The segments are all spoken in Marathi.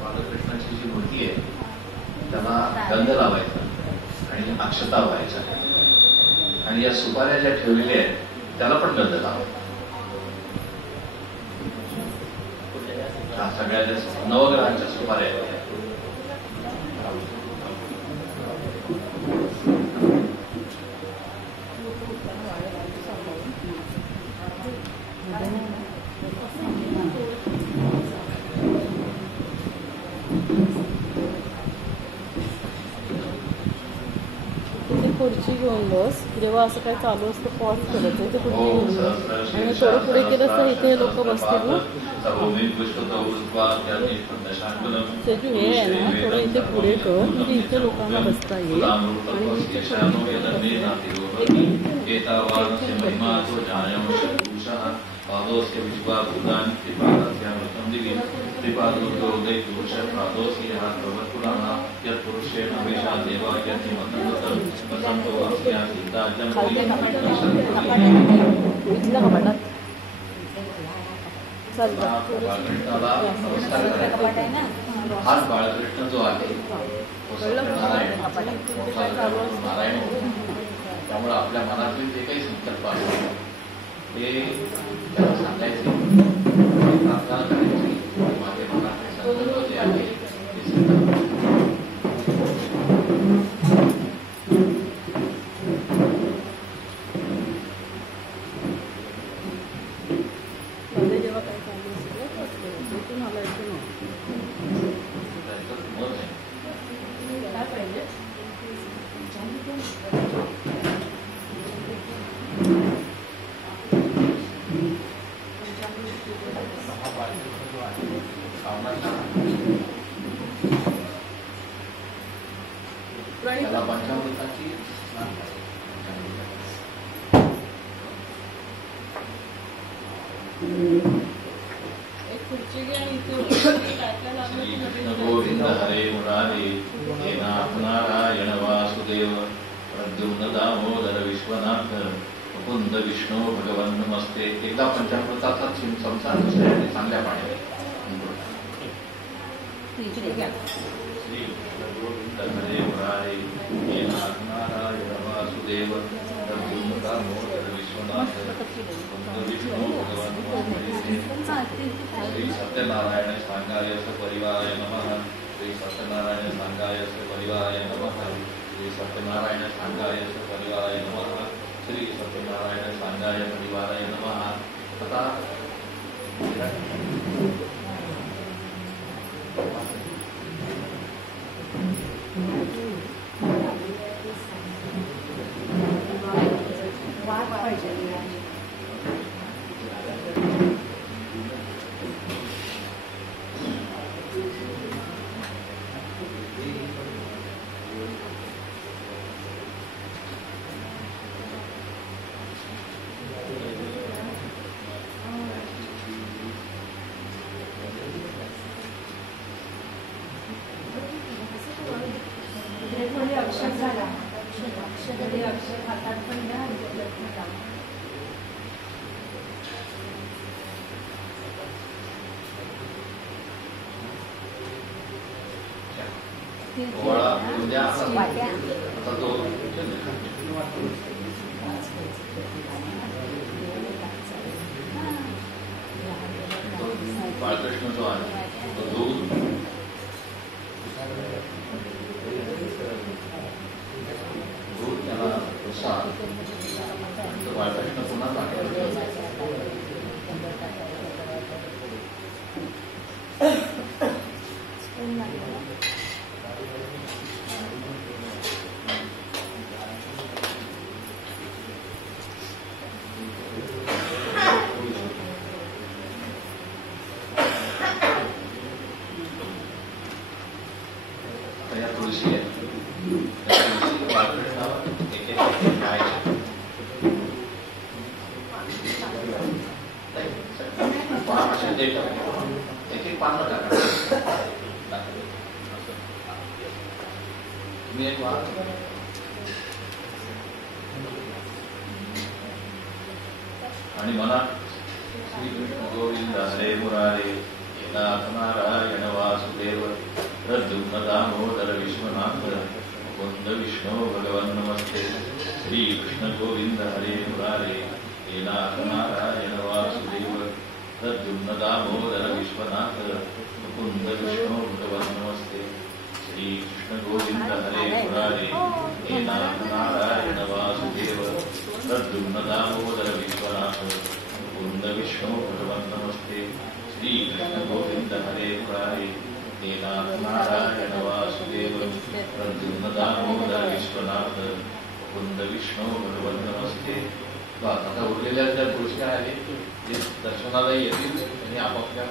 बालकृष्णाची जी मूर्ती आहे त्याला गंध लावायचा आणि अक्षता व्हायच्या आणि या सुपाऱ्या ज्या ठेवलेल्या आहेत त्याला पण गंध लावायचा. सगळ्या नवग्रहांच्या सुपाऱ्या आहेत. खुर्ची घेऊन बस. जेव्हा असं काही चालू असतं पॉज करायचं इथे खुर्ची घेऊन बस आणि थोडं पुढे केलं तर इथे लोक बसतील ना. त्याची वेळ आहे ना थोडं इथे पुढे कर म्हणजे इथे लोकांना बसता येईल पादोस्य विश्वा भूतान कृपादस्यामृतं दिवि कृपादोदय पुरुष पादोस्य यः सर्वपुराणा यत् पुरुषेण वेशा देवा यत् हिमन्ततं वसन्तो अस्या सीताजं बाळकृष्णाला नमस्कार करायचा. हाच बाळकृष्ण जो आहे तो सत्यनारायण नारायण त्यामुळे आपल्या मनातील जे काही संकल्प आहेत ते त्याला सांगायचे, प्रार्थना करायची. माझ्या मनातील संकल्प जे आहे ते संकल्प त्याला पंचामृताची कृष्ण गोविंद हरे मुरारी हे नाथ नारायण वासुदेव प्रद्युम्न दामोदर विश्वनाथ मुकुंद विष्णू भगवान नमस्ते. एकदा पंचामृताचा संसार दुसऱ्या चांगल्या पाण्याने श्री गोविंद हरे मुरारी हे नाथ नारायण वासुदेव प्रद्युम्न दामोदर विश्वनाथ मुकुंद विष्णू भगवान नमस्ते. श्री सत्यनारायण सांगाय सपरिवाराय नमः. श्री सत्यनारायण सांगाय सपरिवाराय नमः. श्री सत्यनारायण सांगाय सपरिवाराय नमः. श्री सत्यनारायण सांगाय परिवाराय नमः. आता बाळकृष्ण जो आहे तो दूध त्याला प्रसाद बाळकृष्ण पुन्हा तुळशी आहे बाळकृष्णावर एक एक पानं टाका. तुम्ही एक आणि म्हणा श्री कृष्ण गोविंद हरे मुरारे हे नाथ नारायण वासुदेव प्रद्युम्न दामोदर विश्वनाथ मुकुंद विष्णू भगवान नमस्ते. श्री कृष्ण गोविंद हरे मुरारे हे नाथ नारायण वासुदेव प्रद्युम्न दामोदर विश्वनाथ मुकुंद विष्णू भगवान नमस्ते. श्री कृष्ण गोविंद हरे मुरारे हे नाथ नारायण वासुदेव प्रद्युम्न दामोदर विश्वनाथ मुकुंद विष्णू भगवान नमस्ते. श्री कृष्ण गोविंद हरे मुरारे हे नाथ नारायण वासुदेव प्रद्युम्न दामोदर विश्वनाथ मुकुंद विष्णू भगवान नमस्ते. आता उरलेल्या ज्या गोष्टी आहेत जे दर्शनाला येतील त्यांनी आपापल्या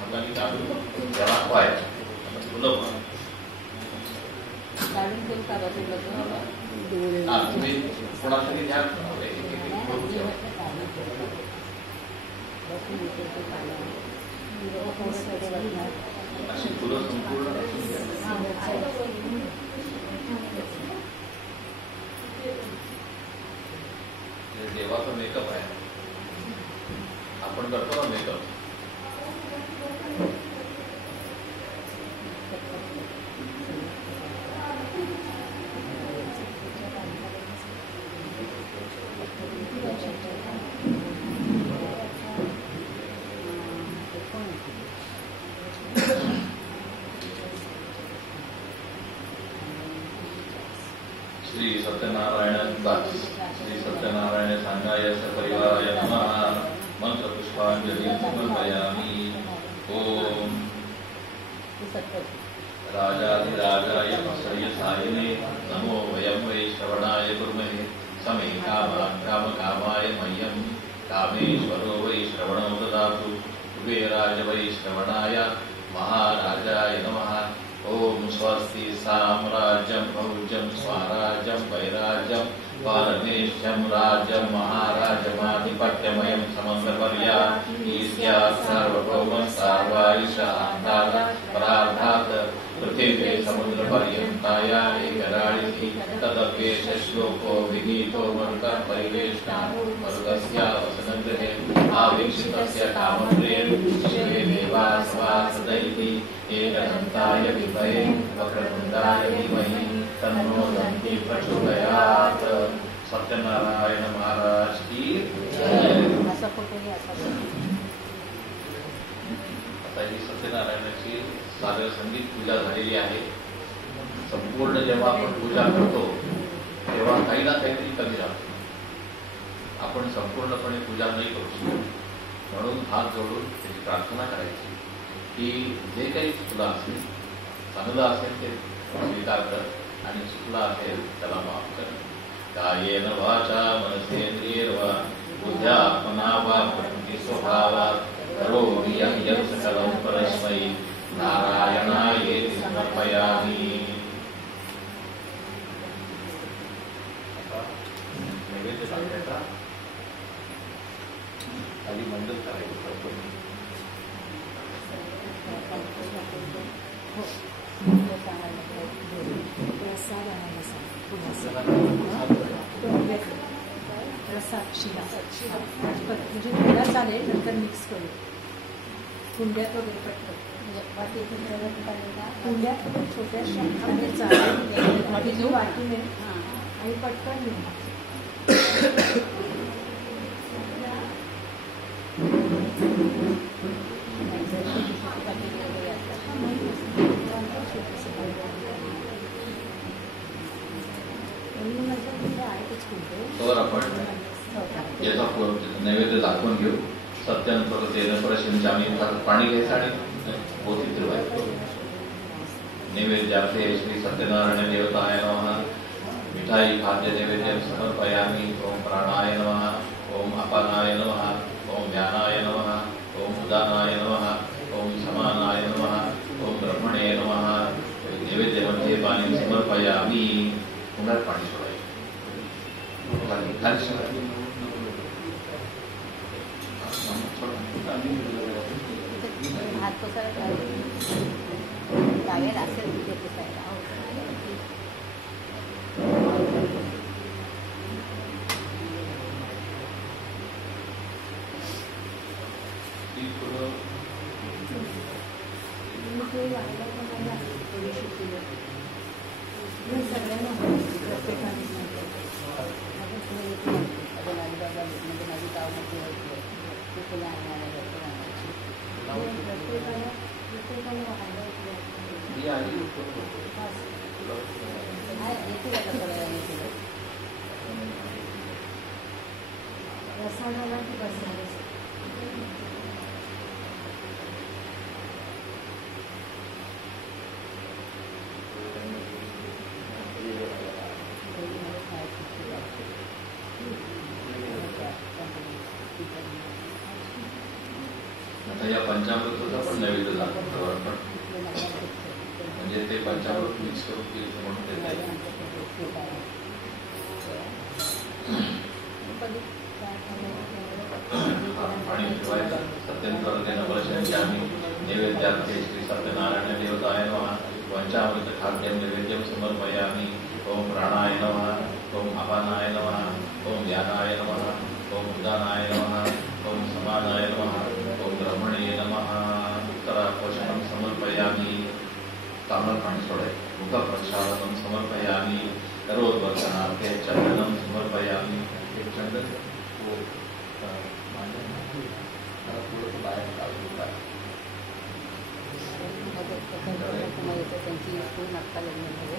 मतांनी काढून त्याला व्हायचं. फुलं तुम्ही कोणासाठी ध्यान अशी फुलं संपूर्ण देवाचा मेकअप आहे. आपण करतो ना मेकअप, श्री सत्यनारायण दास श्री सत्यनारायण सांगाय सपरिवाराय नमः मंत्र पुष्पांजलि समर्पयामि। ओम राजाधिराजाय श्रेयसायिने नमो वयं वै श्रवणाय कुर्महे समे कामकामाय मह्यं कामेश्वरो वै श्रवणो ददातु कुबेराय वै श्रवणाय महाराजाय नमः। ओम स्वस्ति साम्राज्यं भौज्यं स्वराज्यं वैराज्यं परमेश्यं राज्यं महाराजमाधिपत्यमयं समन्तपर्या ईश्या सार्वभौम सर्वायुषान्ताद परार्धात् पृथिवी समुद्रपर्यन्ताया एकराळिः तदप्येष श्लोको विनीतो मरुतः परिवेष्टान् मरुतस्य वसनगृहे आवीक्षितस्य कामप्रियं शिवे देवा सभासदैति एकदन्ताय विद्महे वक्रतुण्डाय धीमहि तन्नो दन्ति प्रचोदयात्। सत्यनारायण महाराज की आता ही सत्यनारायणाची सागर संगीत पूजा झालेली आहे। संपूर्ण जेव्हा आपण पूजा करतो तेव्हा काही ना काहीतरी कमी राहतो। आपण संपूर्णपणे पूजा नाही करू शकतो, म्हणून हात जोडून त्याची प्रार्थना करायची की जे काही चुकलं असेल, चांगलं असेल ते स्वीकार कर आणि चुकलं असेल त्याला माफ कर। कायेन वाचा मनसेंद्रियर्वा बुद्ध्यात्मना वा प्रकृती स्वभावात् करोमि यत् सकलं परस्मै नारायणायेति समर्पयामि। नैवेद्य दाखवायचा, खाली मंडप करायचं। म्हणजे थोडा चालेल, नंतर मिक्स करू कुंड्यात वगैरे पटकन कुंड्यात वगैरे छोट्याशा आणि चालेल वाटीने आणि पटकन तर आपण याचा नैवेद्य दाखवून घेऊ। सत्यानंतर तेन परशिंचामी पाणी घ्यायचं आणि पोथी फिरवायचं। नैवेद्यार्थे श्री सत्यनारायण देवताय नमः मिठाई खाद्य नैवेद्यं समर्पयामि। ओम प्राणाय नमः, ओम अपानाय नमः, ओम ज्ञानाय नमः, ओम उदानाय नमः, ओम समानाय नमः, ओम ब्रह्मणे नमः। नैवेद्यमध्ये पाणी समर्पयामि। उन्हात पाणी सोडायचं। हात पसरत लावेल असेल तिथे पुसायला सगळ्यांना प्रत्येकाने माझी गावमध्ये ते फुलं आणायला रसाणाला की बसणार आता या पंचामृताचा पण नैवेद्य दाखवतो आपण, म्हणजे ते पंचामृत मिक्स करून पीठ म्हणून देते। पाणी ठेवायचं। सत्येंद्र तेन परशिंचामी नैवेद्यार्थे श्री सत्यनारायण देवताय नमः पंचामृत खाद्यं नैवेद्यं समर्पयामि। ओम प्राणाय नमः, ओम अपानाय नमः, ओम ज्ञानाय नमः, ओम उदानाय नमः, ओम समानाय नमः, ओम ब्रह्मणे नमः। उत्तरापोषणं समर्पयामि। ताम्र पाणी सोडायचं। मुखप्रक्षालनं समर्पयामि। करोद्वर्तनार्थे चंदनं समर्पयामि। एक चंदन त्यांची स्कूल नाटका लग्न झाले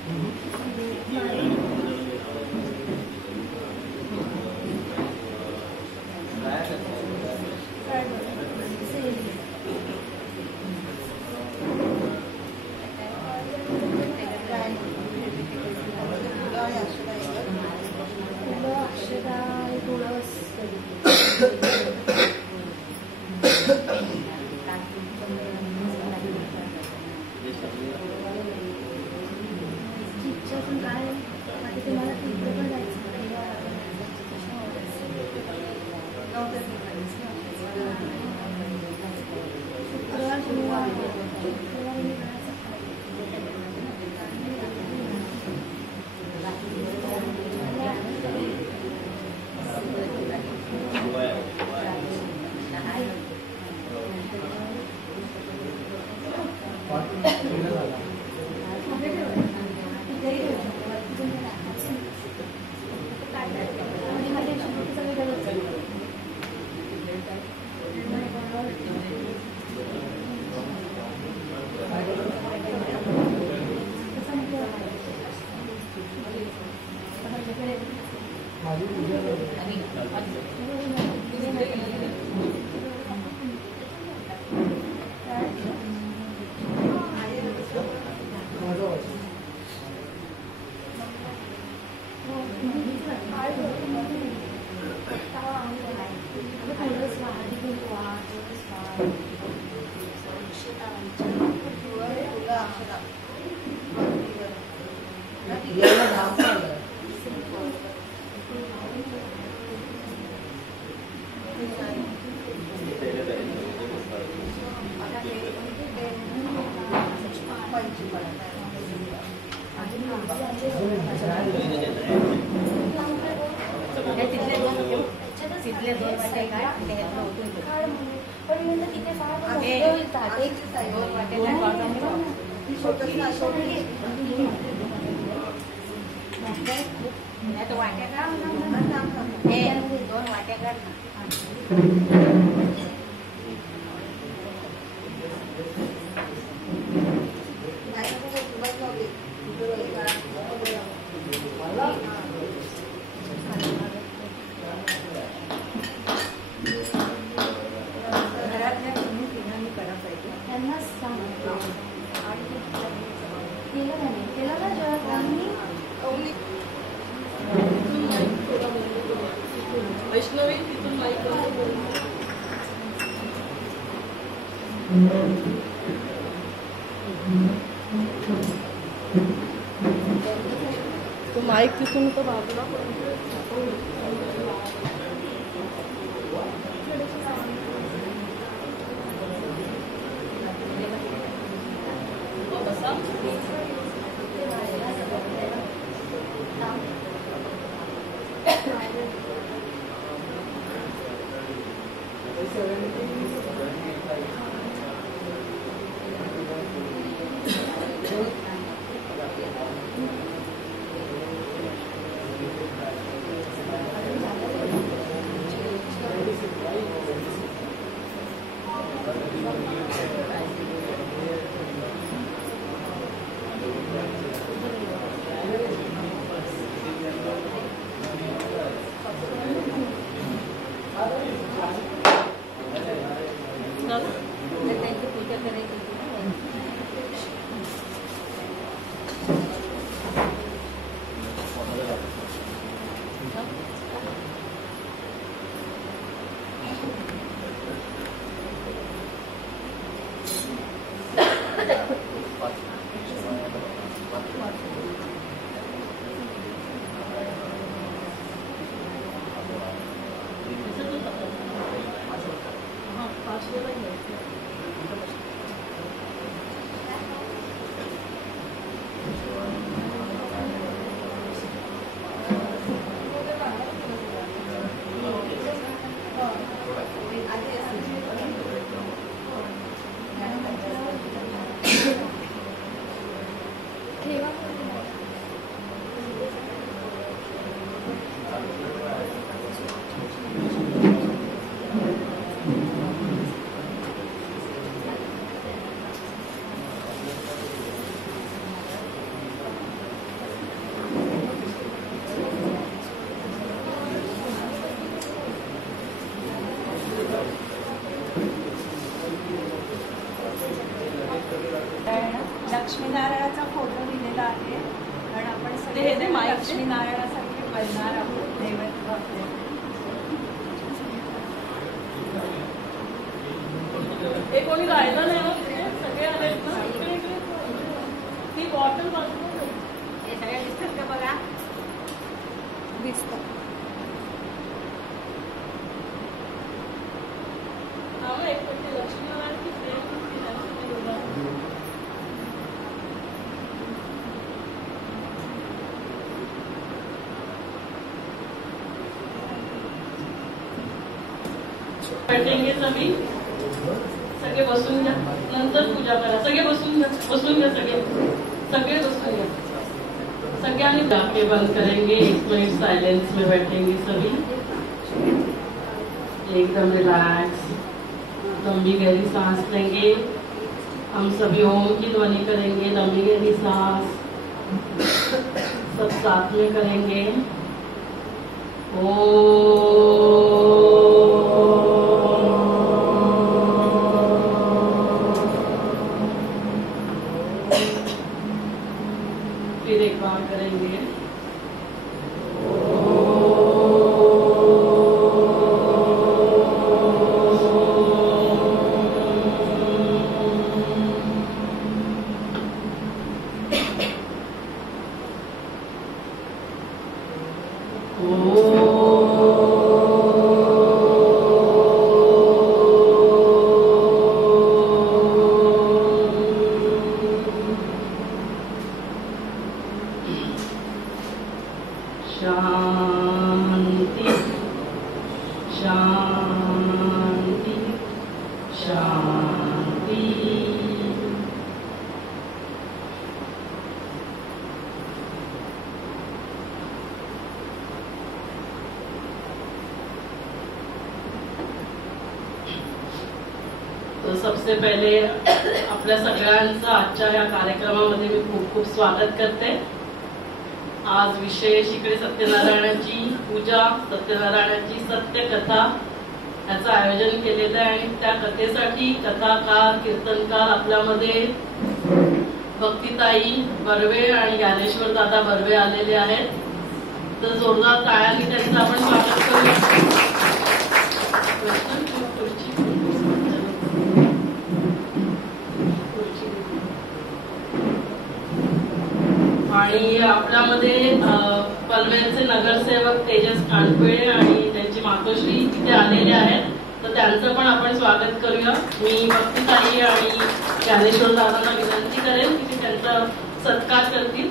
वैष्णवी तिथून माईक तो माईक तिथून तो बाजूला लक्ष्मीनारायणाचा फोटो दिलेला आहे, कारण आपण सगळे लक्ष्मीनारायणासारखे बनणार आहोत नैवेद्य आपले. हे कोणी राहिलं नाही ना, सगळे आलेत ना. ती बॉटल बाजूला हे सगळ्या दिसतात का बघा? दिसतं. एक पट्टी लक्ष्मीनारायणची फ्रेम दिसते ना. बैठेंगे सगळे बसून घ्या, नंतर पूजा करा. सगळे बसून घ्या, बसून घ्या, सगळे सगळे बसून घ्या. सगळ्यांनी आंखें बंद करेंगे, 1 मिनट साइलेंस में बैठेंगे सभी, एकदम रिलैक्स. लंबी गहरी सांस लेंगे. हम सभी ओम की ध्वनि करेंगे, लंबी गहरी सांस सब साथ में करेंगे. फिर एक बार करेंगे. शांति शांति शांति. तो सबसे पहले आपल्या सगळ्यांचं आजच्या या कार्यक्रमामध्ये मी खूप खूप स्वागत करते. आज विशेष इकडे सत्यनारायणाची पूजा, सत्यनारायणाची सत्य कथा याचं आयोजन केलेलं आहे आणि त्या कथेसाठी कथाकार कीर्तनकार आपल्यामध्ये भक्तिताई बर्वे आणि ज्ञानेश्वर दादा बर्वे आलेले आहेत. तर जोरदार टाळ्यांनी त्यांचं आपण स्वागत करूया. आणि आपल्यामध्ये पनवेलचे नगरसेवक तेजस कानपिळे आणि त्यांची मातोश्री तिथे आलेले आहेत. तर त्यांचं पण आपण स्वागत करूया. मी भक्तिताई आणि ज्ञानेश्वर दादांना विनंती करेन की ते त्यांचा सत्कार करतील.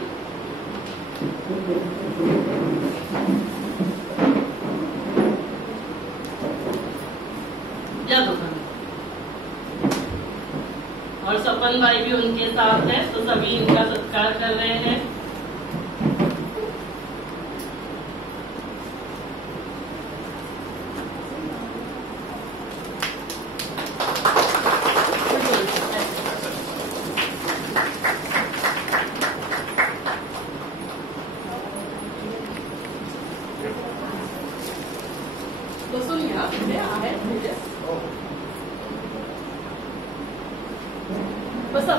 या दोघांना. और सपन भाई भी उनके साथ है, तो सभी इनका सत्कार कर रहे हैं. बसून घ्या, तिथे आहेत म्हणजे बसा.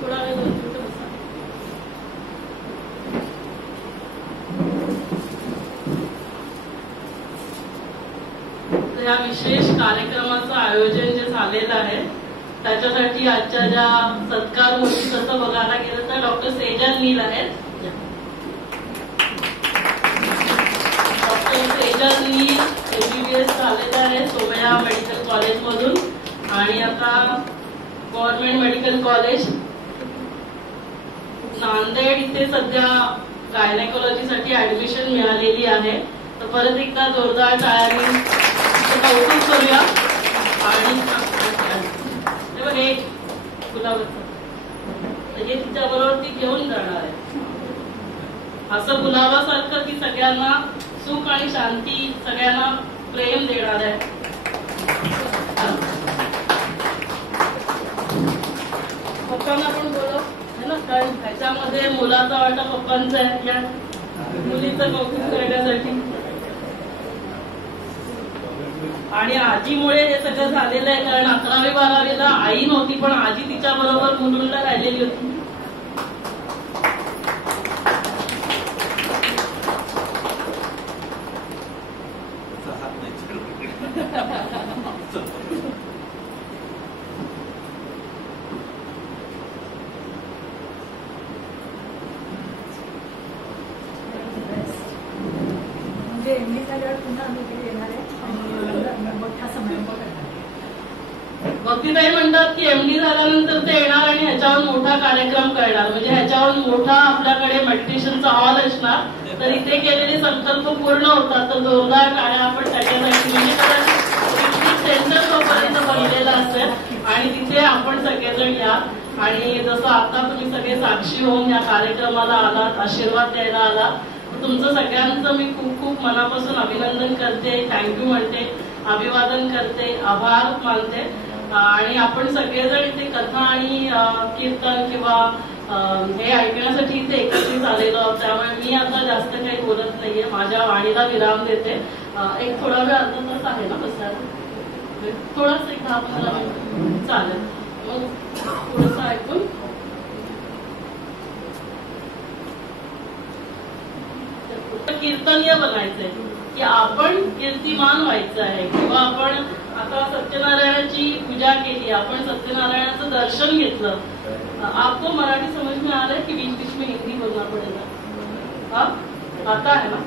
थोडा वेळ 2 मिनिटं बसा. तर या विशेष कार्यक्रमाचं आयोजन जे झालेलं आहे त्याच्यासाठी आजच्या ज्या सत्कार मूर्ती तसं बघायला गेलं तर डॉक्टर सेजल नील आहेत. डॉक्टर सेजल नील MBBS झालेलं आहे सोमय्या मेडिकल कॉलेज मधून आणि आता गव्हर्नमेंट मेडिकल कॉलेज नांदेड इथे सध्या गायनेकोलॉजीसाठी ऍडमिशन मिळालेली आहे. तर परत एकदा जोरदार टाळ्यांनी कौतुक करूया. आणि हे गुलाबाचं हे तिच्याबरोबर ती घेऊन जाणार आहे. असं गुलाबासारखं की सगळ्यांना सुख आणि शांती, सगळ्यांना प्रेम देणार आहे. पप्पांना पण बोलव है ना, कारण ह्याच्यामध्ये मुलाचा वाटा पप्पांचा आहे. या मुलीचं कौतुक करण्यासाठी आणि आजीमुळे हे सगळं झालेलं आहे. कारण 11वी-12वीला आई नव्हती, पण आजी तिच्या बरोबर मुलुंडला राहिलेली होती. म्हणजे एमडी झाल्यावर पुन्हा आम्ही इकडे येणार आहे आणि मोठा समारंभ करणार आहे. भक्तीताई म्हणतात की एमडी झाल्यानंतर ते येणार आणि ह्याच्यावर मोठा कार्यक्रम करणार. म्हणजे ह्याच्यावर मोठा आपल्याकडे मेडिटेशनचा हॉल असणार. तर इथे केलेले संकल्प पूर्ण होतात. तर जोरदार टाळ्या आपण त्याच्यासाठी, म्हणजे सेंटर जोपर्यंत बनलेलं असेल आणि तिथे आपण सगळेजण या. आणि जसं आता तुम्ही सगळे साक्षी होऊन या कार्यक्रमाला आलात, आशीर्वाद द्यायला आलात, तुमचं सगळ्यांचं मी खूप खूप मनापासून अभिनंदन करते, थँक्यू म्हणते, अभिवादन करते, आभार मानते. आणि आपण सगळेजण इथे कथा आणि कीर्तन किंवा हे ऐकण्यासाठी इथे एकत्रित आलेलो आहोत. त्यामुळे मी आता जास्त काही बोलत नाहीये, माझ्या वाणीला विराम देते. एक थोडा वेळ, अर्धा तास आहे ना बसायला, थोडाच एक 10-15 मिनिट चालेल. मग थोडंसं ऐकून कीर्तनीय बनायचंय की आपण कीर्तिमान व्हायचं आहे. किंवा आपण आता सत्यनारायणाची पूजा केली, आपण सत्यनारायणाचं दर्शन घेतलं. आपको मराठी समझ में आ रहा है कि बीच बीच में हिंदी बोलना पडेगा? आता है ना?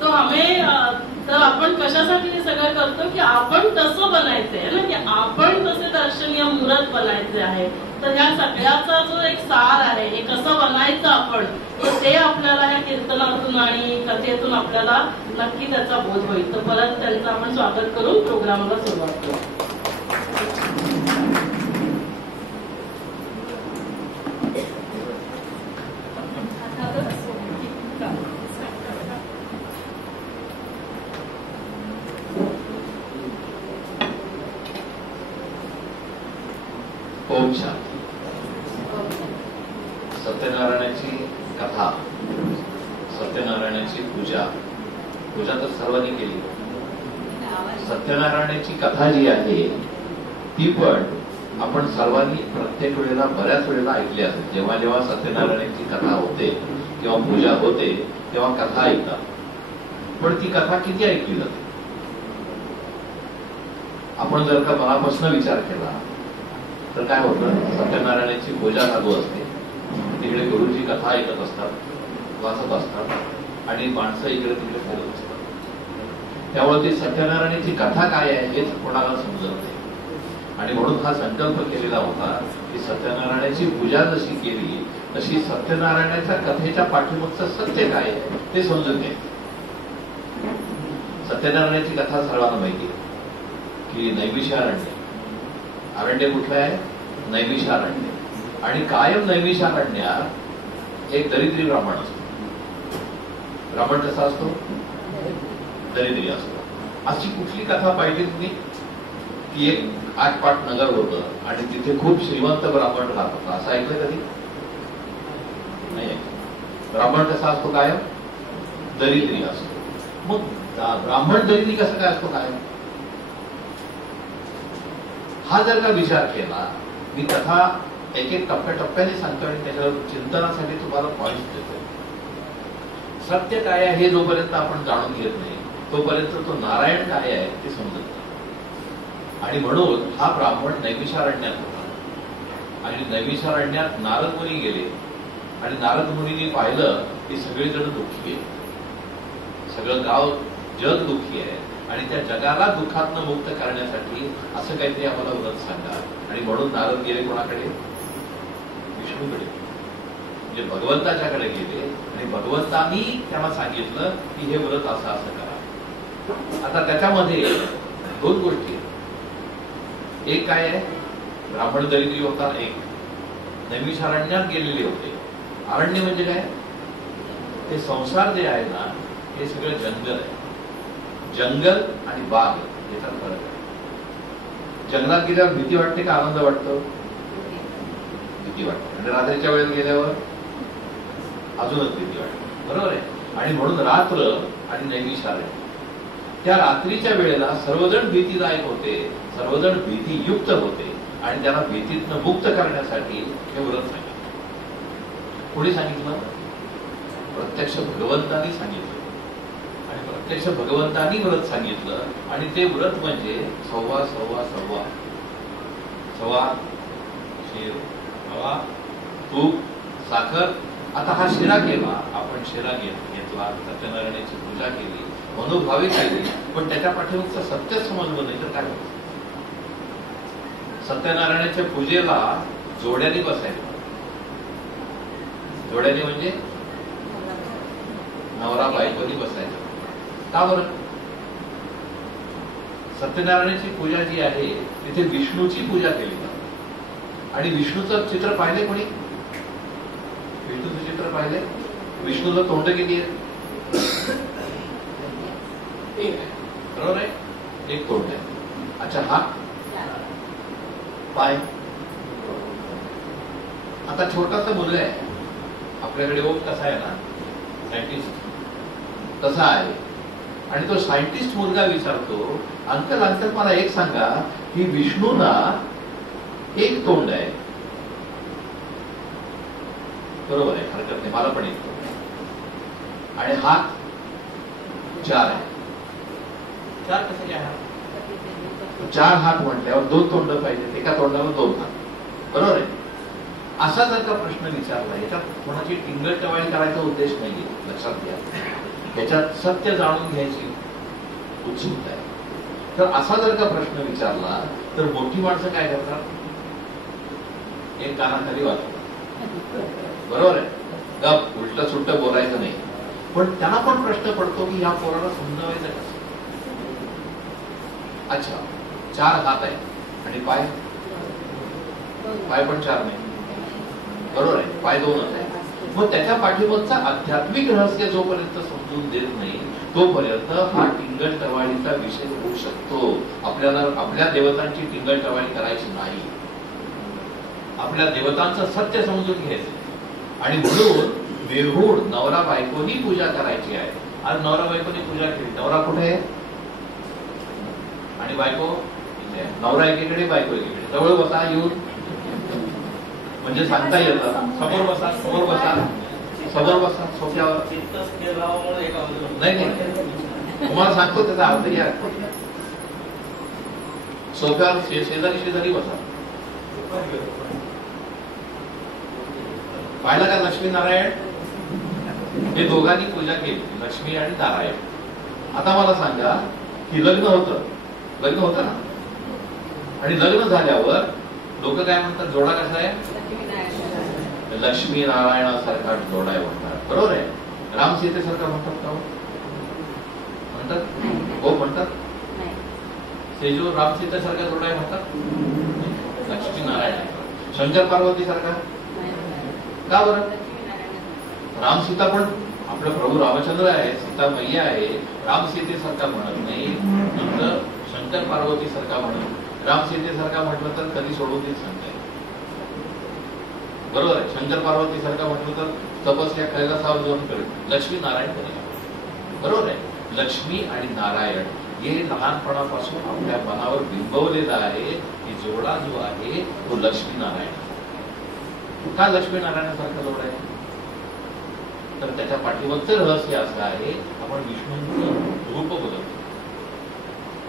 तो हमें तर आपण कशासाठी हे सगळं करतो की आपण तसं बनायचंय ना, की आपण तसे दर्शनीय मूर्त बनायचे आहे. तर ह्या सगळ्याचा जो एक सार आहे, हे कसं बनायचं आपण, तर ते आपल्याला ह्या कीर्तनातून आणि कथेतून आपल्याला नक्की त्याचा बोध होईल. तर परत त्यांचं आपण स्वागत करून प्रोग्रामला सुरुवात करू. ओम शांती. सत्यनारायणाची कथा, सत्यनारायणाची पूजा तर सर्वांनी केली. सत्यनारायणाची कथा जी आहे ती पण आपण सर्वांनी प्रत्येक वेळेला, बऱ्याच वेळेला ऐकली असेल. जेव्हा जेव्हा सत्यनारायणाची कथा होते किंवा पूजा होते तेव्हा कथा ऐकतात. पण ती कथा किती ऐकली जाते? आपण जर का मनापासून विचार केला तर काय होतं, सत्यनारायणाची पूजा चालू असते, तिकडे गुरुजी कथा ऐकत असतात, वाचत असतात आणि माणसं इकडे तिकडे फिरत असतात. त्यामुळे ती सत्यनारायणाची कथा काय आहे हेच कोणाला समजत नाही. आणि म्हणून हा संकल्प केलेला होता की सत्यनारायणाची पूजा जशी केली तशी सत्यनारायणाच्या कथेच्या पाठीमागचं सत्य काय आहे ते समजून घ्यायचं. सत्यनारायणाची कथा सर्वांना माहिती आहे की नैमिषारण्य, अरण्य कुठलं आहे? नैमिषारण्य. आणि कायम नैमिषारण्यात एक दरिद्री ब्राह्मण असतो. ब्राह्मण कसा असतो? दरिद्री असतो. अशी कुठली कथा पाहिजे तुम्ही की एक आटपाट नगर होतं आणि तिथे खूप श्रीमंत ब्राह्मण राहत होता, असं ऐकलं कधी? नाही. ब्राह्मण कसा असतो? कायम दरिद्री असतो. मग ब्राह्मण दरिद्री कसं काय असतो कायम? हा जर का विचार केला, मी कथा एक एक टप्प्याटप्प्याने सांगतो आणि त्याच्यावर चिंतनासाठी तुम्हाला पॉइंट देतो. सत्य काय आहे हे जोपर्यंत आपण जाणून घेत नाही तोपर्यंत तो नारायण काय आहे ते समजत नाही. आणि म्हणून हा ब्राह्मण नैमिषारण्यात होता आणि नैमिषारण्यात नारद मुनी गेले आणि नारद मुनींनी पाहिलं की सगळेजण दुःखी आहे, सगळं गाव जग दुःखी आहे आणि त्या जगाला दुःखातनं मुक्त करण्यासाठी असं काहीतरी आम्हाला व्रत सांगा. आणि म्हणून नारद गेले कोणाकडे? विष्णूकडे, म्हणजे भगवंताच्याकडे गेले आणि भगवंतांनी त्यांना सांगितलं की हे व्रत असं असं करा. आता त्याच्यामध्ये दोन गोष्टी आहेत. एक काय आहे, ब्राह्मण दरिद्री होता, एक नैमिषारण्यात गेलेले होते. अरण्य म्हणजे काय? ते संसार जे आहे ना हे सगळं जंगल आहे. जंगल आणि बाग याचा फरक आहे. जंगलात गेल्यावर भीती वाटते का आनंद वाटतो? भीती वाटते. आणि रात्रीच्या वेळेत गेल्यावर अजूनच भीती वाटते, बरोबर आहे. आणि म्हणून रात्र आणि नैमिषारण्य त्या रात्रीच्या वेळेला सर्वजण भीतीदायक होते, सर्वजण भीतीयुक्त होते आणि त्याला भीतीतनं मुक्त करण्यासाठी हे व्रत सांगितलं. कोणी सांगितलं? प्रत्यक्ष भगवंतांनी सांगितलं. आणि प्रत्यक्ष भगवंतांनी व्रत सांगितलं आणि ते व्रत म्हणजे सव्वा सव्वा सव्वा सव्वा शिर, रवा, तूप, साखर. आता हा शिरा केला आपण, शिरा घेतला, सत्यनारायणाची पूजा केली, मनोभावे केली, पण त्याच्या पाठीमागचं सत्य समजलं नाही तर काय होतं? सत्यनारायणाच्या पूजेला जोड्याने बसायचं. जोड्याने म्हणजे नवरा बायकोनी बसायचं. का बरं? सत्यनारायणाची पूजा जी आहे तिथे विष्णूची पूजा केली जाते आणि विष्णूचं चित्र पाहिले कोणी? विष्णूचं चित्र पाहिले? विष्णूला तोंड किती आहे? एक आहे, बरोबर आहे? एक तोंड आहे. अच्छा, हात, पाय. आता छोटासा मुलगा आहे आपल्याकडे, ओम कसा आहे ना, सायंटिस्ट तसा आहे. आणि तो सायंटिस्ट मुलगा विचारतो, अंकल अंकल मला एक सांगा की विष्णूला एक तोंड आहे, बरोबर आहे, हरकत नाही, मला पण एक तोंड आहे, आणि हात 4 आहे. 4 कसे काय हात? 4 हात म्हटल्यावर 2 तोंड पाहिजे, एका तोंडावर 2 हात, बरोबर आहे. असा जर का प्रश्न विचारला, याच्यात कोणाची टिंगल-टवाळी करायचा उद्देश नाहीये, लक्षात घ्या. याच्यात सत्य जाणून घ्यायची उत्सुकता आहे. तर असा जर का प्रश्न विचारला तर मोठी माणसं काय करतात? एक कानाखाली वाचतात, बरोबर आहे, गप, उलट सुलट बोलायचं नाही. पण त्यांना पण प्रश्न पडतो की ह्या पोराला समजावायचं कसं? अच्छा, 4 हात आहे आणि पाय पण 4 नाही, बरोबर आहे, पाय 2च आहे. मग त्याच्या पाठीमागचा आध्यात्मिक रहस्य जोपर्यंत समजून देत नाही तोपर्यंत हा टिंगल-टवाळीचा विषय होऊ शकतो. आपल्याला आपल्या देवतांची टिंगल-टवाळी करायची नाही, आपल्या देवतांचं सत्य समजून घ्यायचं. आणि म्हणून बेहूड नवरा बायकोनी पूजा करायची आहे. आज नवरा बायकोनी पूजा केली, नवरा कुठे आहे आणि बायको इथे आहे. नवरा एकीकडे, बायको एकीकडे. जवळ बसा येऊन, म्हणजे सांगता येतं, समोर बसा, समोर बसा, समोर बसा, सोफ्यावर. नाही नाही, तुम्हाला सांगतो त्याचा अर्थ घ्या. सोफ्यावर शेजारी शेजारी बसा. पाहिलं का लक्ष्मीनारायण? हे दोघांनी पूजा केली, लक्ष्मी आणि नारायण. आता मला सांगा की लग्न होतं ना, आणि लग्न झाल्यावर लोक काय म्हणतात? जोडा कसा आहे? लक्ष्मी नारायणासारखा जोडा आहे म्हणतात, बरोबर आहे. राम सीतेसारखा म्हणतात का? म्हणतात, हो म्हणतात. सेजू राम सीतेसारखा जोडा आहे म्हणतात, लक्ष्मी नारायण. शंकर पार्वती सारखा का बरं? राम सीता पण आपलं प्रभू रामचंद्र आहे, सीता मैया आहे. राम सीतेसारखा म्हणत नाही, नंतर शंकर पार्वती सारखा म्हणत. राम सीतेसारखा म्हटलं तर कधी सोडून देत सांगताय, बरोबर आहे. शंकर पार्वती सारखा म्हटलं तर तपस्या कैलासावर जाऊन करेल. लक्ष्मी नारायण करेल, बरोबर आहे. लक्ष्मी आणि नारायण हे लहानपणापासून आपल्या मनावर बिंबवलेला आहे की जोडा जो आहे तो लक्ष्मी नारायण. का लक्ष्मी नारायणासारखा जोडा आहे? तर त्याच्या पाठीमागचं रहस्य असं आहे, आपण विष्णूंचं रूप बदलतो,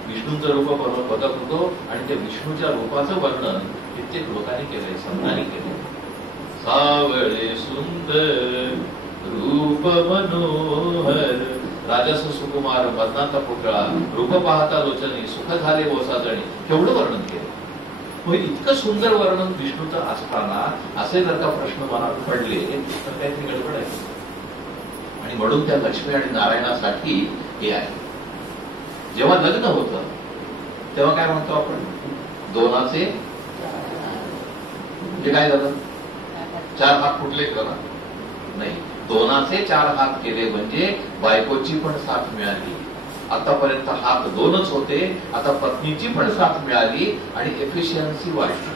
विष्णूंचं रूप बदलत होतो आणि त्या विष्णूच्या रूपाचं वर्णन कित्येक लोकांनी केलंय, संतांनी केलंय. सावळे सुंदर रूप मनोहर, राजस सुकुमार मदनाचा पुतळा, रूप पाहता लोचनी सुख झाले ओसाजणी, केवढं वर्णन केलं. मग इतकं सुंदर वर्णन विष्णूचं असताना असे जर का प्रश्न मनात पडले तर काहीतरी गडबड आहे. आणि म्हणून त्या लक्ष्मी आणि नारायणासाठी हे आहे. जेव्हा लग्न होतं तेव्हा काय म्हणतो आपण? 2चे म्हणजे काय झालं? 4 हात फुटले का? नाही, 2चे 4 हात केले म्हणजे बायकोची पण साथ मिळाली. आतापर्यंत हात 2च होते, आता पत्नीची पण साथ मिळाली आणि एफिशियन्सी वाढली,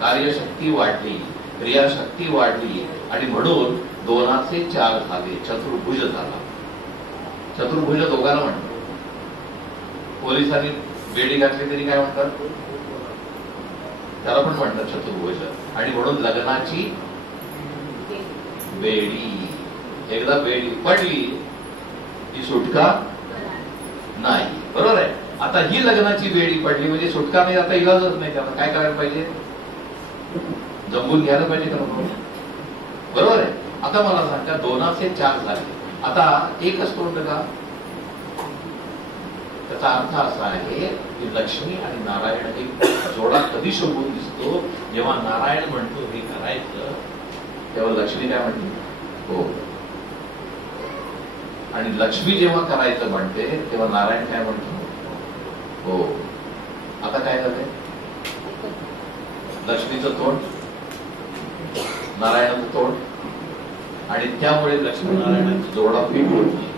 कार्यशक्ती वाढली, क्रियाशक्ती वाढली आणि म्हणून 2चे 4 झाले, चतुर्भुज झाला. चतुर्भुज दोघांना म्हणतो. पोलिसांनी बेडी घातली तरी काय म्हणतात, त्याला पण म्हणतात चतुर्भुज. आणि म्हणून लग्नाची बेडी, एकदा बेडी पडली की सुटका नाही. बरोबर आहे. आता ही लग्नाची बेडी पडली म्हणजे सुटका नाही, आता इलाजच नाही. त्याला काय करायला पाहिजे, जमवून घ्यायला पाहिजे का. बरोबर आहे. आता मला सांगा 2 4 झाले, आता एकच तोंड का. त्याचा अर्थ असा आहे की लक्ष्मी आणि नारायण एक जोडा कधी शोभून दिसतो, जेव्हा नारायण म्हणतो हे करायचं तेव्हा लक्ष्मी काय म्हणते हो, आणि लक्ष्मी जेव्हा करायचं म्हणते तेव्हा नारायण काय म्हणतो हो. आता काय झालंय, लक्ष्मीचं तोंड, नारायणाचं तोंड, आणि त्यामुळे लक्ष्मीनारायणाचा जोडा फिट होत नाही.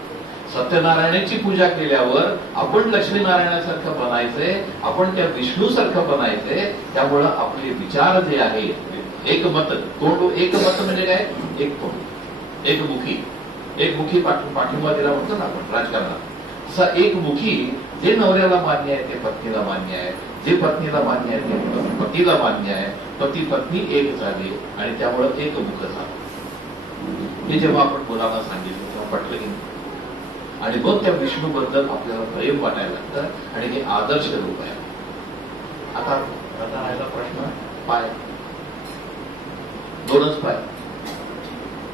सत्यनारायणाची पूजा केल्यावर आपण लक्ष्मीनारायणासारखं बनायचंय, आपण त्या विष्णूसारखं बनायचंय. त्यामुळं आपले विचार जे आहे एकमत, तोंड एकमत म्हणजे काय, एक तोंड, एक मुखी पाठिंबा दिला म्हणतो ना आपण राजकारणात, तसा एकमुखी जे नवऱ्याला मान्य आहे ते पत्नीला मान्य आहे, जे पत्नीला मान्य आहे ते पतीला मान्य आहे. पती पत्नी एक झाले आणि त्यामुळं एकमुख झालं. हे जेव्हा आपण मुलांना सांगितलं तेव्हा पटलं की नाही. आणि मग त्या विष्णूबद्दल आपल्याला प्रेम वाटायला लागतं आणि हे आदर्श रूप आहे. आता राहिला प्रश्न पाय, 2च पाय.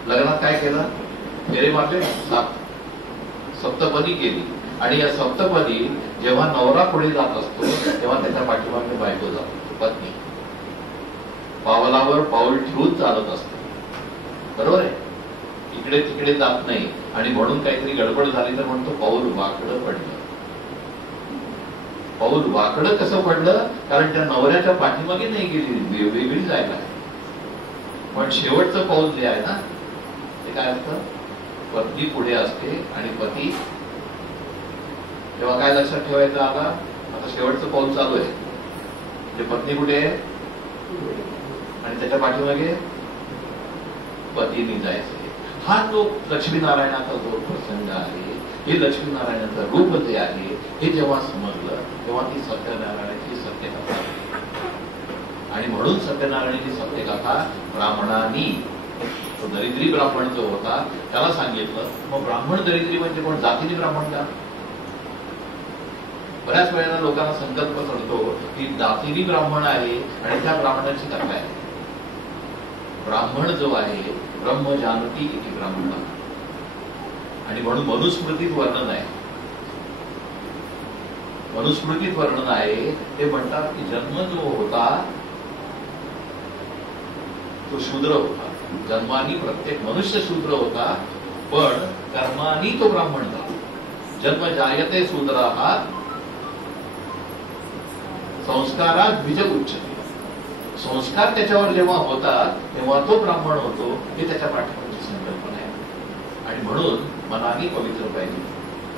लग्नात काय केलं, फेरे मारले, 7 सप्तपदी केली. आणि या सप्तपदी जेव्हा नवरा पुढे जात असतो तेव्हा त्याच्या पाठीमागे बायको जातो, पत्नी पावलावर पाऊल ठेवून चालत असते. बरोबर आहे. इकडे तिकडे जात नाही. आणि म्हणून काहीतरी गडबड झाली तर म्हणतो पाऊल वाकडं पडलं. पाऊल वाकडं कसं पडलं, कारण त्या नवऱ्याच्या पाठीमागे नाही गेली, वेगळी जायला. पण शेवटचं पाऊल जे आहे ना ते काय असतं, पत्नी पुढे असते आणि पती, तेव्हा काय लक्षात ठेवायचं, आता शेवटचं पाऊल चालू आहे, ते पत्नी कुठे आहे आणि त्याच्या पाठीमागे पतीने जायचं. हा जो लक्ष्मीनारायणाचा जो प्रसंग आहे, हे लक्ष्मीनारायणाचं रूप जे आहे हे जेव्हा समजलं तेव्हा ती सत्यनारायणाची सत्यकथा. आणि म्हणून सत्यनारायणाची सत्यकथा ब्राह्मणांनी, तो दरिद्री ब्राह्मण जो होता त्याला सांगितलं. मग ब्राह्मण दरिद्री म्हणजे कोण, जातीने ब्राह्मण का. बऱ्याच वेळेला लोकांना संकल्प करतो की जातीने ब्राह्मण आहे आणि त्या ब्राह्मणाची कथा आहे. ब्राह्मण जो आहे ब्रह्म जानती इति ब्राह्मण, आणि म्हणून मनुस्मृतीत वर्णन आहे. मनुस्मृतीत वर्णन आहे ते म्हणतात की जन्म जो होता तो शूद्र होता. जन्मानी प्रत्येक मनुष्य शूद्र होता, पण कर्मानी तो ब्राह्मण झाला. जन्म जायते शूद्राः संस्कारात बीज उच्चते. संस्कार त्याच्यावर जेव्हा होतात तेव्हा तो ब्राह्मण होतो. हे त्याच्या पाठीमागची संकल्पना आहे. आणि म्हणून मनाने पवित्र पाहिजे,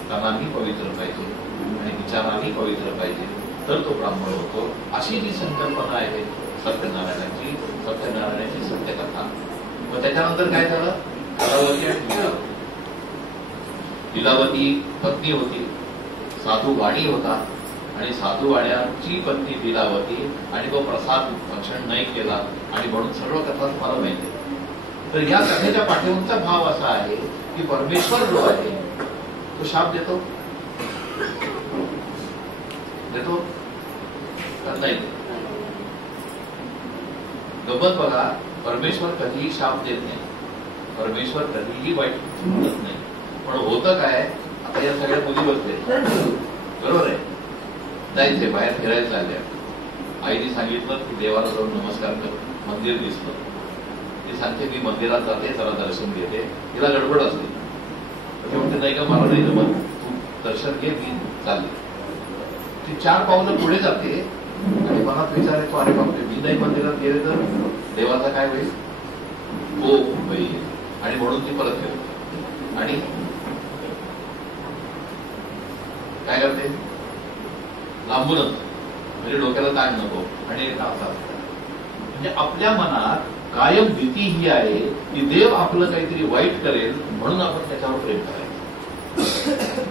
कानाने पवित्र पाहिजे आणि विचाराने पवित्र पाहिजे, तर तो ब्राह्मण होतो. अशी जी संकल्पना आहे सत्यनारायणाची, सत्यनारायणाची सत्यकथा. मग त्याच्यानंतर काय झालं, लीलावती आणि लीलावती. लीलावती पत्नी होती, साधू वाणी होता, आणि साधू वाण्याची पत्नी लीलावती, आणि तो प्रसाद भक्षण नाही केला, आणि म्हणून सर्व कथा तुम्हाला माहिती आहे. तर या कथेच्या पाठीमागचा भाव असा आहे की परमेश्वर जो आहे तो शाप देतो का नाही. गमत बघा, परमेश्वर कधीही शाप देत नाही, परमेश्वर कधीही वाईट बोलत नाही. पण होतं काय, आता या सगळ्या मुली बसले, बरोबर आहे, जायचे बाहेर फिरायला चालल्या. आईने सांगितलं की देवाला जाऊन नमस्कार कर, मंदिर दिसलं. ती सांगते मी मंदिरात जाते, जरा दर्शन घेते. तिला गडबड असते, ती म्हणते नाही का मला नाही जमत, तू दर्शन घे, मी चालले. ती 4 पावलं पुढे जाते आणि मनात विचार येतो, अरे बापरे मी नाही मंदिरात गेले तर देवाचा काय होईल, हो होईल. आणि म्हणून ती परत येते आणि काय करते, लांबूनच, म्हणजे डोक्याला ताण नको. आणि एक असा म्हणजे आपल्या मनात कायम भीती ही आहे की देव आपलं काहीतरी वाईट करेल, म्हणून आपण त्याच्यावर प्रेम करायचं.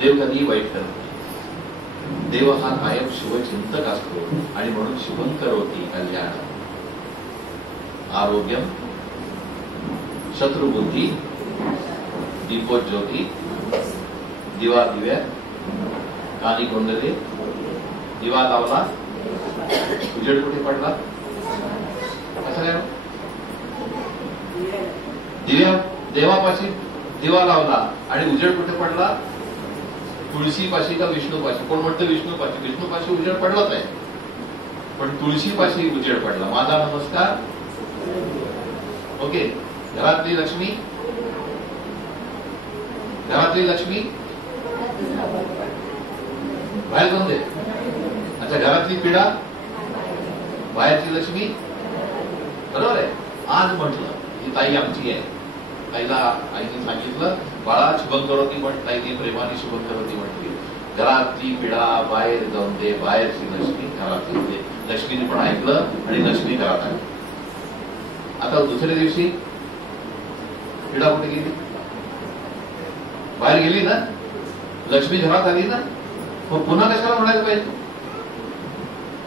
देव कधीही वाईट करत नाही. देव हा कायम शिवचिंतक असतो आणि म्हणून शुभंकर होती कल्याण. आरोग्यम शत्रुबुद्धी दीपोज्योती दिवा दिव्या कानी गोंडले. दिवा लावला उजेड कुठे पडला? कसं काय? देवापाशी दिवा लावला आणि उजेड कुठे पडला? तुळशीपाशी का विष्णूपाशी? कोण म्हणतं विष्णूपाशी? विष्णूपाशी उजेड पडलाच आहे, पण तुळशीपाशी उजेड पडला. माझा नमस्कार. ओके. घरातली लक्ष्मी, घरातली लक्ष्मी बाहेर जाऊन दे. अच्छा, घरातली पिढा, बाहेरची लक्ष्मी. बरोबर आहे. आज म्हटलं ही ताई आमची आहे, ताईला आईने सांगितलं बाळा शुभंकरोती म्हण. ताईने प्रेमाने शुभंकरोती म्हटली. घरातली पिढा बाहेर जाऊन दे, बाहेरची लक्ष्मी घरात येऊन दे. लक्ष्मीने पण ऐकलं आणि लक्ष्मी घरात आली. आता दुसऱ्या दिवशी पिढा कुठे गेली? बाहेर गेली ना. लक्ष्मी घरात आली ना. मग पुन्हा कशाला म्हणायला पाहिजे?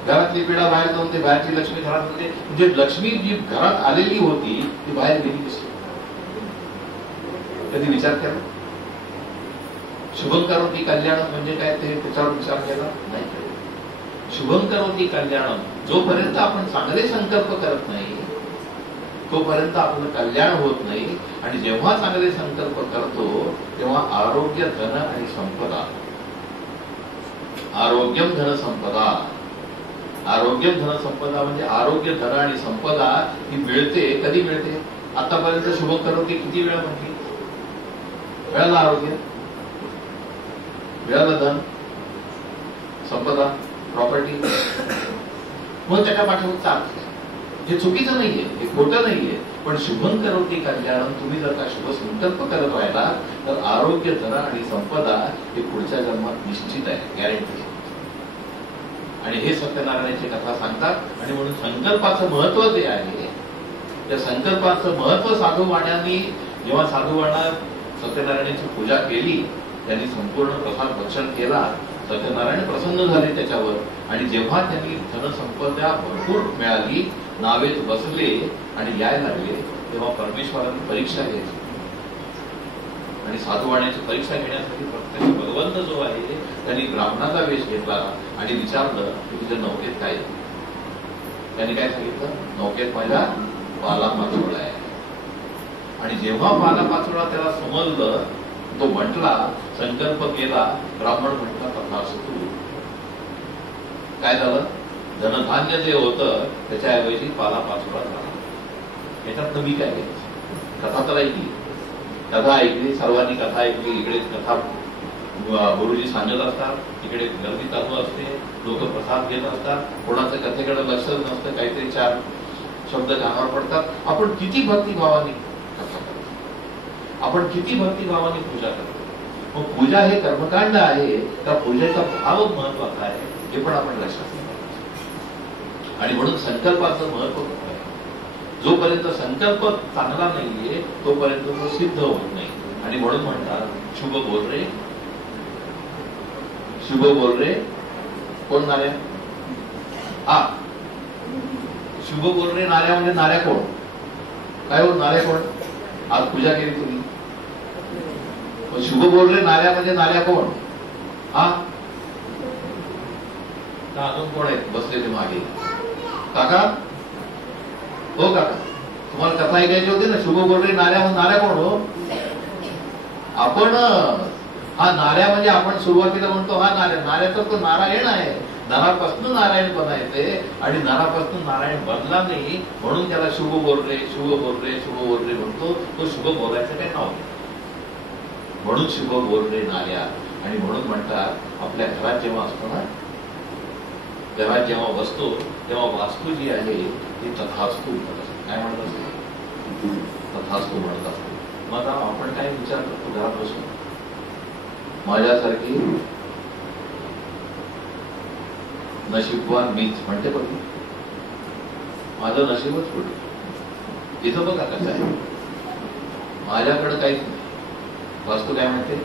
घरातली पिढा बाहेर जाऊन दे, बाहेरची लक्ष्मी घरात होते. म्हणजे लक्ष्मी जी घरात आलेली होती ती बाहेर गेली कशी? कधी विचार केला? शुभंकरोती कल्याणम म्हणजे काय ते त्याच्यावर विचार केला नाही. शुभंकरोती कल्याणम, जोपर्यंत आपण चांगले संकल्प करत नाही तोपर्यंत आपलं कल्याण होत नाही. आणि जेव्हा चांगले संकल्प करतो तेव्हा आरोग्य, धन आणि संपदा. आरोग्यम धन संपदा. आरोग्यम धन संपदा म्हणजे आरोग्य, धन आणि संपदा ही मिळते. कधी मिळते? आतापर्यंत शुभंकरोती किती वेळा म्हटली? मिळालं आरोग्य, मिळालं धन, संपदा, प्रॉपर्टी. मग त्याच्या पाठीमागचा चालत हे चुकीचं नाहीये, हे खोटं नाहीये. पण शुभंकरोती कल्याण, तुम्ही जर का शुभ संकल्प करत राहिला तर आरोग्य, धन आणि संपदा हे पुढच्या जन्मात निश्चित आहे, गॅरंटी. आणि हे सत्यनारायणाची कथा सांगतात. आणि म्हणून संकल्पाचं महत्व जे आहे त्या संकल्पाचं महत्व साधूवाण्यांनी, जेव्हा साधूवाणा सत्यनारायणाची पूजा केली, त्यांनी संपूर्ण प्रसाद भक्षण केला, सत्यनारायण प्रसन्न झाले त्याच्यावर. आणि जेव्हा त्यांनी धनसंपदा भरपूर मिळाली, नावेत बसले आणि यायला लागले, तेव्हा परमेश्वरांनी परीक्षा घ्यायची. आणि साधूवाण्याची परीक्षा घेण्यासाठी प्रत्यक्ष भगवंत जो आहे त्यांनी ब्राह्मणाचा वेश घेतला आणि विचारलं की तुझ्या नौकेत काय? त्यांनी काय सांगितलं? नौकेत माझ्या पाला पाचोळा आहे. आणि जेव्हा पाला पाचोळा त्याला समजलं, तो म्हटला, संकल्प केला, ब्राह्मण म्हटला तथास्तु. काय झालं? धनधान्य जे होतं त्याच्याऐवजी पाला पाचोळा झाला. याच्यात मी काय घ्यायचं? कथा तर ऐकली, कथा ऐकली, सर्वांनी कथा ऐकली. इकडे कथा गुरुजी सांगत असतात, इकडे गर्दी चालू असते, लोक प्रसाद घेत असतात, कोणाचं कथेकडे लक्ष नसतं, काहीतरी चार शब्द कानावर पडतात. आपण किती भक्तिभावाने कथा करतो, आपण किती भक्तिभावाने पूजा करतो. मग पूजा हे कर्मकांड आहे, त्या पूजेचा भाव महत्वाचा आहे हे पण आपण लक्षात ठेवायचं. आणि म्हणून संकल्पाचं महत्व खूप आहे. जोपर्यंत संकल्प चांगला नाहीये तोपर्यंत तो सिद्ध होत नाही. आणि म्हणून म्हणतात शुभ बोल रे, शुभ बोल रे. कोण नाऱ्या? हा, शुभ बोल रे नाऱ्या म्हणजे नाऱ्या कोण? काय हो नाऱ्या कोण? आज पूजा केली तुम्ही, शुभ बोल रे नाऱ्या म्हणजे नाऱ्या कोण? हा, अजून कोण आहेत बसलेले मागे? काका, हो काका, तुम्हाला कथा ऐकायची होती ना, शुभ बोल रे नाऱ्या म्हणजे नाऱ्या कोण हो? आपण हा नाऱ्या म्हणजे आपण सुरुवातीला म्हणतो हा नाऱ्या, नाऱ्याचा तो नारायण आहे. नरापासून नारायण बनायचे आणि नरापासून नारायण बनला नाही म्हणून त्याला शुभ बोल रे, शुभ बोल रे, शुभ बोल रे म्हणतो. तो शुभ बोलायचं काही नाव नाही, म्हणून शुभ बोल रे नाऱ्या. आणि म्हणून म्हणतात आपल्या घरात जेव्हा असतो ना, घरात जेव्हा बसतो तेव्हा वास्तू जी आहे ती तथास्तु म्हणत असते. काय म्हणत असते? तथास्तु म्हणत असते. मग आपण काय विचार करतो घरात बसून? माझ्यासारखी नशीबवान मीच म्हणते, बघ माझं नशीबच कुठे. इथं बघा कसं आहे, माझ्याकडे काहीच नाही. वास्तू काय म्हणते?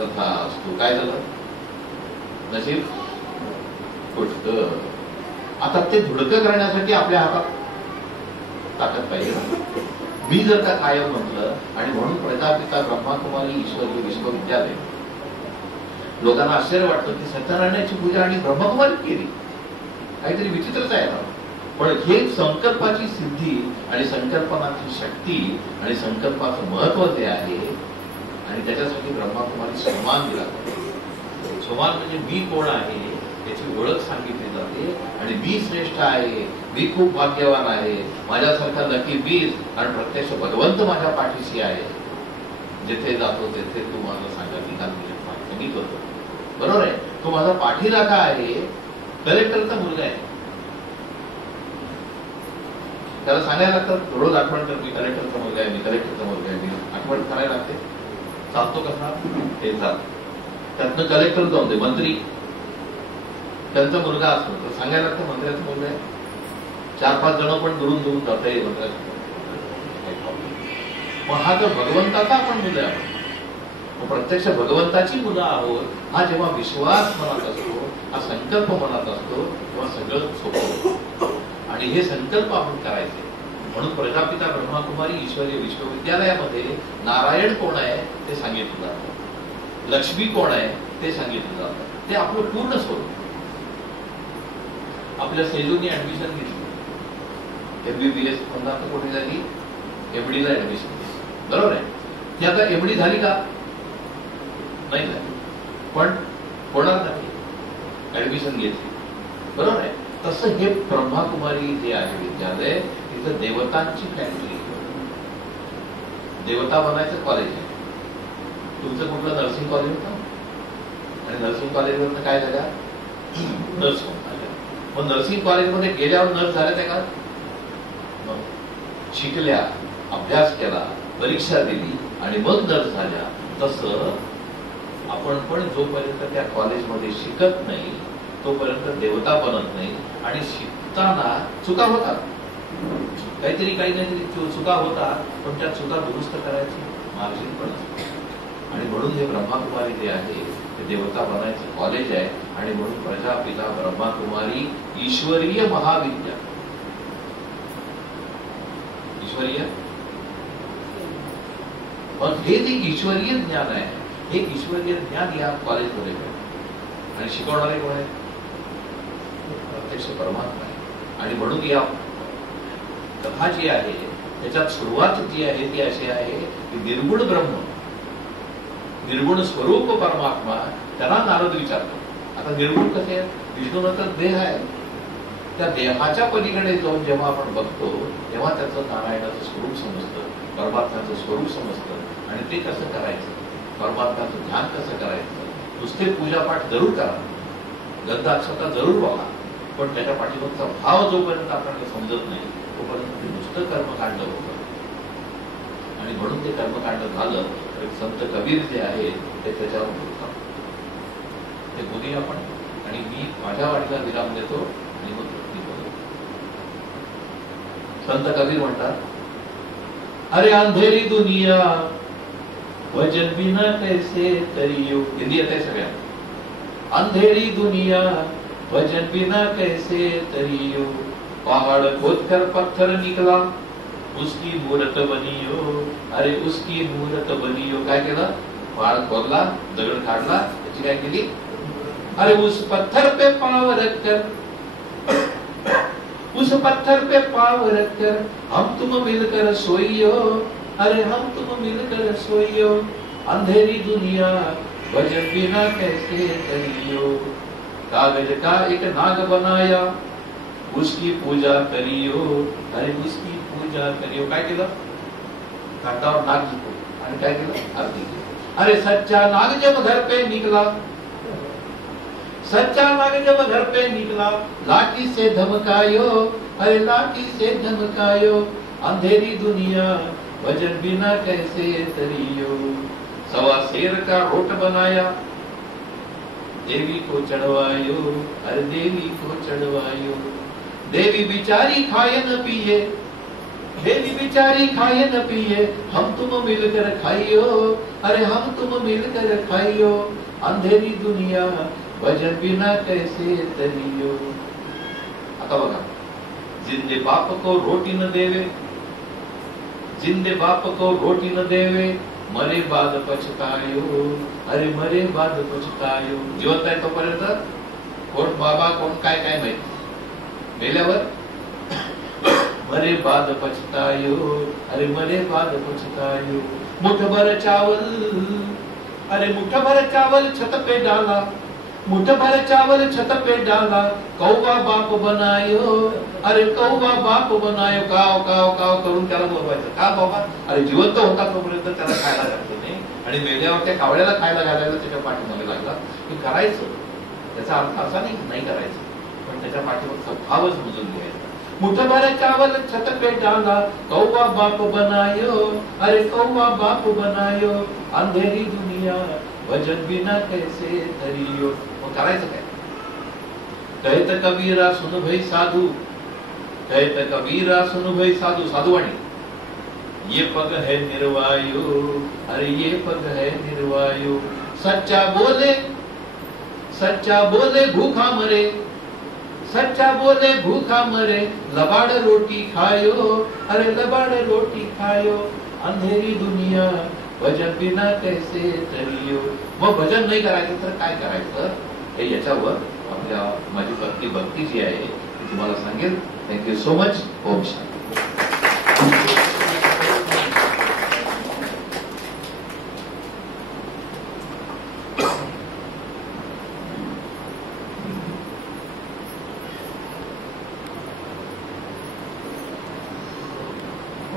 तथास्तु. काय झालं? नशीब फुटतं. आता ते धुडकं करण्यासाठी आपल्या हातात ताकद पाहिजे ना. मी जर का कायम म्हटलं आणि म्हणून प्रजापिता ब्रह्माकुमारी ईश्वरी विश्वविद्यालय, लोकांना आश्चर्य वाटतं की सत्यनारायणाची पूजा आणि ब्रह्मकुमारी केली, काहीतरी विचित्रच आहे ना. पण हे संकल्पाची सिद्धी आणि संकल्पनाची शक्ती आणि संकल्पाचं महत्व ते आहे. आणि त्याच्यासाठी ब्रह्माकुमारी सन्मान दिला जातो. सन्मान म्हणजे मी कोण आहे याची ओळख सांगितली जाते. आणि मी श्रेष्ठ आहे, मी खूप भाग्यवान आहे, माझ्यासारखा लकी मीच, आणि प्रत्यक्ष भगवंत माझ्या पाठीशी आहे. जिथे जातो तिथे तू माझं सांगा मी करतो. बरोबर आहे. तो माझा पाठीराखा आहे. कलेक्टरचा मुलगा आहे, त्याला सांगायला लागतं रोज आठवण कर, मी कलेक्टरचा मुलगा आहे, मी कलेक्टरचा मुलगा आहे. मी आठवण करायला लागते. चालतो कसा हे चाल. त्यातनं कलेक्टर जाऊन दे मंत्री, त्यांचा मुलगा असतो तर सांगायला लागतं मंत्र्याचा मुलगा आहे. 4-5 जण पण दुरून दुरून जाता येईल मंत्र्याचा. मग हा जर भगवंताचा आपण मुलं आहे, प्रत्यक्ष भगवंताची मुलं आहोत, हा जेव्हा विश्वास मनात असतो, हा संकल्प मनात असतो, तेव्हा सगळं सोपं होतं. आणि हे संकल्प आपण करायचे. म्हणून प्रजापिता ब्रह्माकुमारी ईश्वरीय विश्वविद्यालयामध्ये नारायण कोण आहे ते सांगितलं जातं, लक्ष्मी कोण आहे ते सांगितलं जातं. ते आपलं पूर्ण स्वरूप. आपल्या सेजूनी ऍडमिशन घेतली, MBBS म्हणतात कोणी झाली, MD ला ऍडमिशन घेतली. बरोबर आहे. ती आता MD झाली का नाही झाली, पण होणार नाही, ऍडमिशन घेतली. बरोबर आहे. तसं हे ब्रह्माकुमारी जे आहे विद्यालय, तिथं देवतांची फॅक्टरी, देवता बनायचं कॉलेज आहे. तुमचं कुठलं नर्सिंग कॉलेज होतं, आणि नर्सिंग कॉलेजवर काय झालं, नर्स होऊन आल्या. मग नर्सिंग कॉलेजमध्ये गेल्यावर नर्स झाल्या त्या का, शिकल्या, अभ्यास केला, परीक्षा दिली आणि मग नर्स झाल्या. तसं आपण पण जोपर्यंत त्या कॉलेजमध्ये शिकत नाही तोपर्यंत देवता बनत नाही. आणि शिकताना चुका होतात, काहीतरी चुका होतात, पण त्या चुका दुरुस्त करायची मार्जिन पण असते. आणि म्हणून हे ब्रह्माकुमारी जे आहे ते देवता बनायचं कॉलेज आहे. आणि म्हणून प्रजापिता ब्रह्माकुमारी ईश्वरीय महाविद्या, ईश्वरीय. मग हे जे ईश्वरीय ज्ञान आहे, हे ईश्वरीय ज्ञान या कॉलेजमध्ये मिळतं. आणि शिकवणारे कोण आहे, प्रत्यक्ष परमात्मा आहे. आणि म्हणून या कथा जी आहे त्याच्यात सुरुवात जी आहे ती अशी आहे की निर्गुण ब्रह्म, निर्गुण स्वरूप परमात्मा, त्यांना नारद विचारतो. आता निर्गुण कसे आहे, विष्णूनं तर देह आहे, त्या देहाच्या पलीकडे जाऊन जेव्हा आपण बघतो तेव्हा त्याचं नारायणाचं स्वरूप समजतं, परमात्म्याचं स्वरूप समजतं. आणि ते कसं करायचं, परमात्म्याचं ध्यान कसं करायचं. नुसते पूजापाठ जरूर करा, गंधाक्षता जरूर बघा, पण त्याच्या पाठीमागचा भाव जोपर्यंत आपल्याला समजत नाही तोपर्यंत ते नुसतं कर्मकांड होतं. आणि म्हणून ते कर्मकांड झालं तर संत कबीर जे आहे ते त्याच्यावर बोलतात. ते बोलूया आपण. आणि मी माझ्या वाणीला विराम देतो आणि मग संत कबीर म्हणतात, अरे अंधेरी दुनिया वजन बिना कैसे तरियो. हिंदी येते सगळ्या. अंधेरी दुनिया वजन बिना कैसे तरियो, पहाड़ खोदकर पत्थर निकला उसकी मूर्त बनियो. अरे उसकी मूर्त बनियो. काय केलं, पहाड़ खोदला, दगड काढला, त्याची काय केली, अरे उस पत्थर पे पांव रखकर, उस पत्थर पे पांव रखकर हम तुम मिलकर सोइयो. अरे हम तुम मिलकर सोइयो. अंधेरी दुनिया वजन बिना कैसे करियो. कागज का एक नाग बनाया उसकी पूजा करियो. अरे उसकी पूजा करियो. काय केलं, कागदावर नाग झुकू आणि काय केलं, आरती केली. अरे सच्चा नाग जब घर पे निकला, सच्चा नाग जब घर पे निकला, लाठी से धमकायो. अरे लाठी से धमकायो. अंधेरी दुनिया वजन बिना कैसे तरियो. सवा शेर का रोट बनाया देवी को चढ़वायो. अरे देवी को चढ़वायो. देवी बिचारी खाए न पिए, देवी बिचारी खाए न पिए, हम तुम मिलकर खाइयो. अरे हम तुम मिलकर खाइयो. अंधेरी दुनिया भजन बिना कैसे तरियो. आता बघा, जिंदे बाप को रोटी न देवे, जिंदे बाप को रोटी न देवे, मरे बाद पछतायो, अरे मरे बाद पछतायो. जिवंत आहे तोपर्यंत कोण बाबा कोण काय काय माहिती, मेल्यावर मरे बाद पछतायो, अरे मरे बाद पछतायो. मुठभर चावल, अरे मुठभर चावल छत पे डाला, मुठभर चावल छत पे डाला, कौवा बाप बनायो, अरे कौवा बाप बनायो. काव काव काव करून त्याला बोलवायचं. का बाबा? अरे जिवंत होता तोपर्यंत त्याला खायला घातलं नाही, आणि मेल्यावर त्या कावळ्याला खायला घालायला त्याच्या पाठीमागे लागला. हे करायचं, त्याचा अर्थ असा नाही करायचं, पण त्याच्या पाठीमागचा भावच बुजून घ्यायचा. मुठभर चावल छत पे डाला, कौवा बाप बनायो, अरे कौवा बाप बनायो. अंधेरी दुनिया भजन बिना कैसे तरियो. मग करायचं काय? कहत कबीरा सुन भई साधू, कहत कबीरा सुन भई साधू. साधुवाणी, ये पग है निर्वायो, अरे ये पग है निर्वायो. सच्चा बोले, सच्चा बोले भूखा मरे, सच्चा बोले भूखा मरे, लबाड़ रोटी खायो, अरे लबाड़ रोटी खायो. अंधेरी दुनिया भजन बिना कैसे तरियो. मग भजन नाही करायचं तर काय करायचं हे याच्यावर आपल्या माझी भक्ती भक्ती जी आहे ती तुम्हाला सांगेल. Thank you so much. ओम शांती.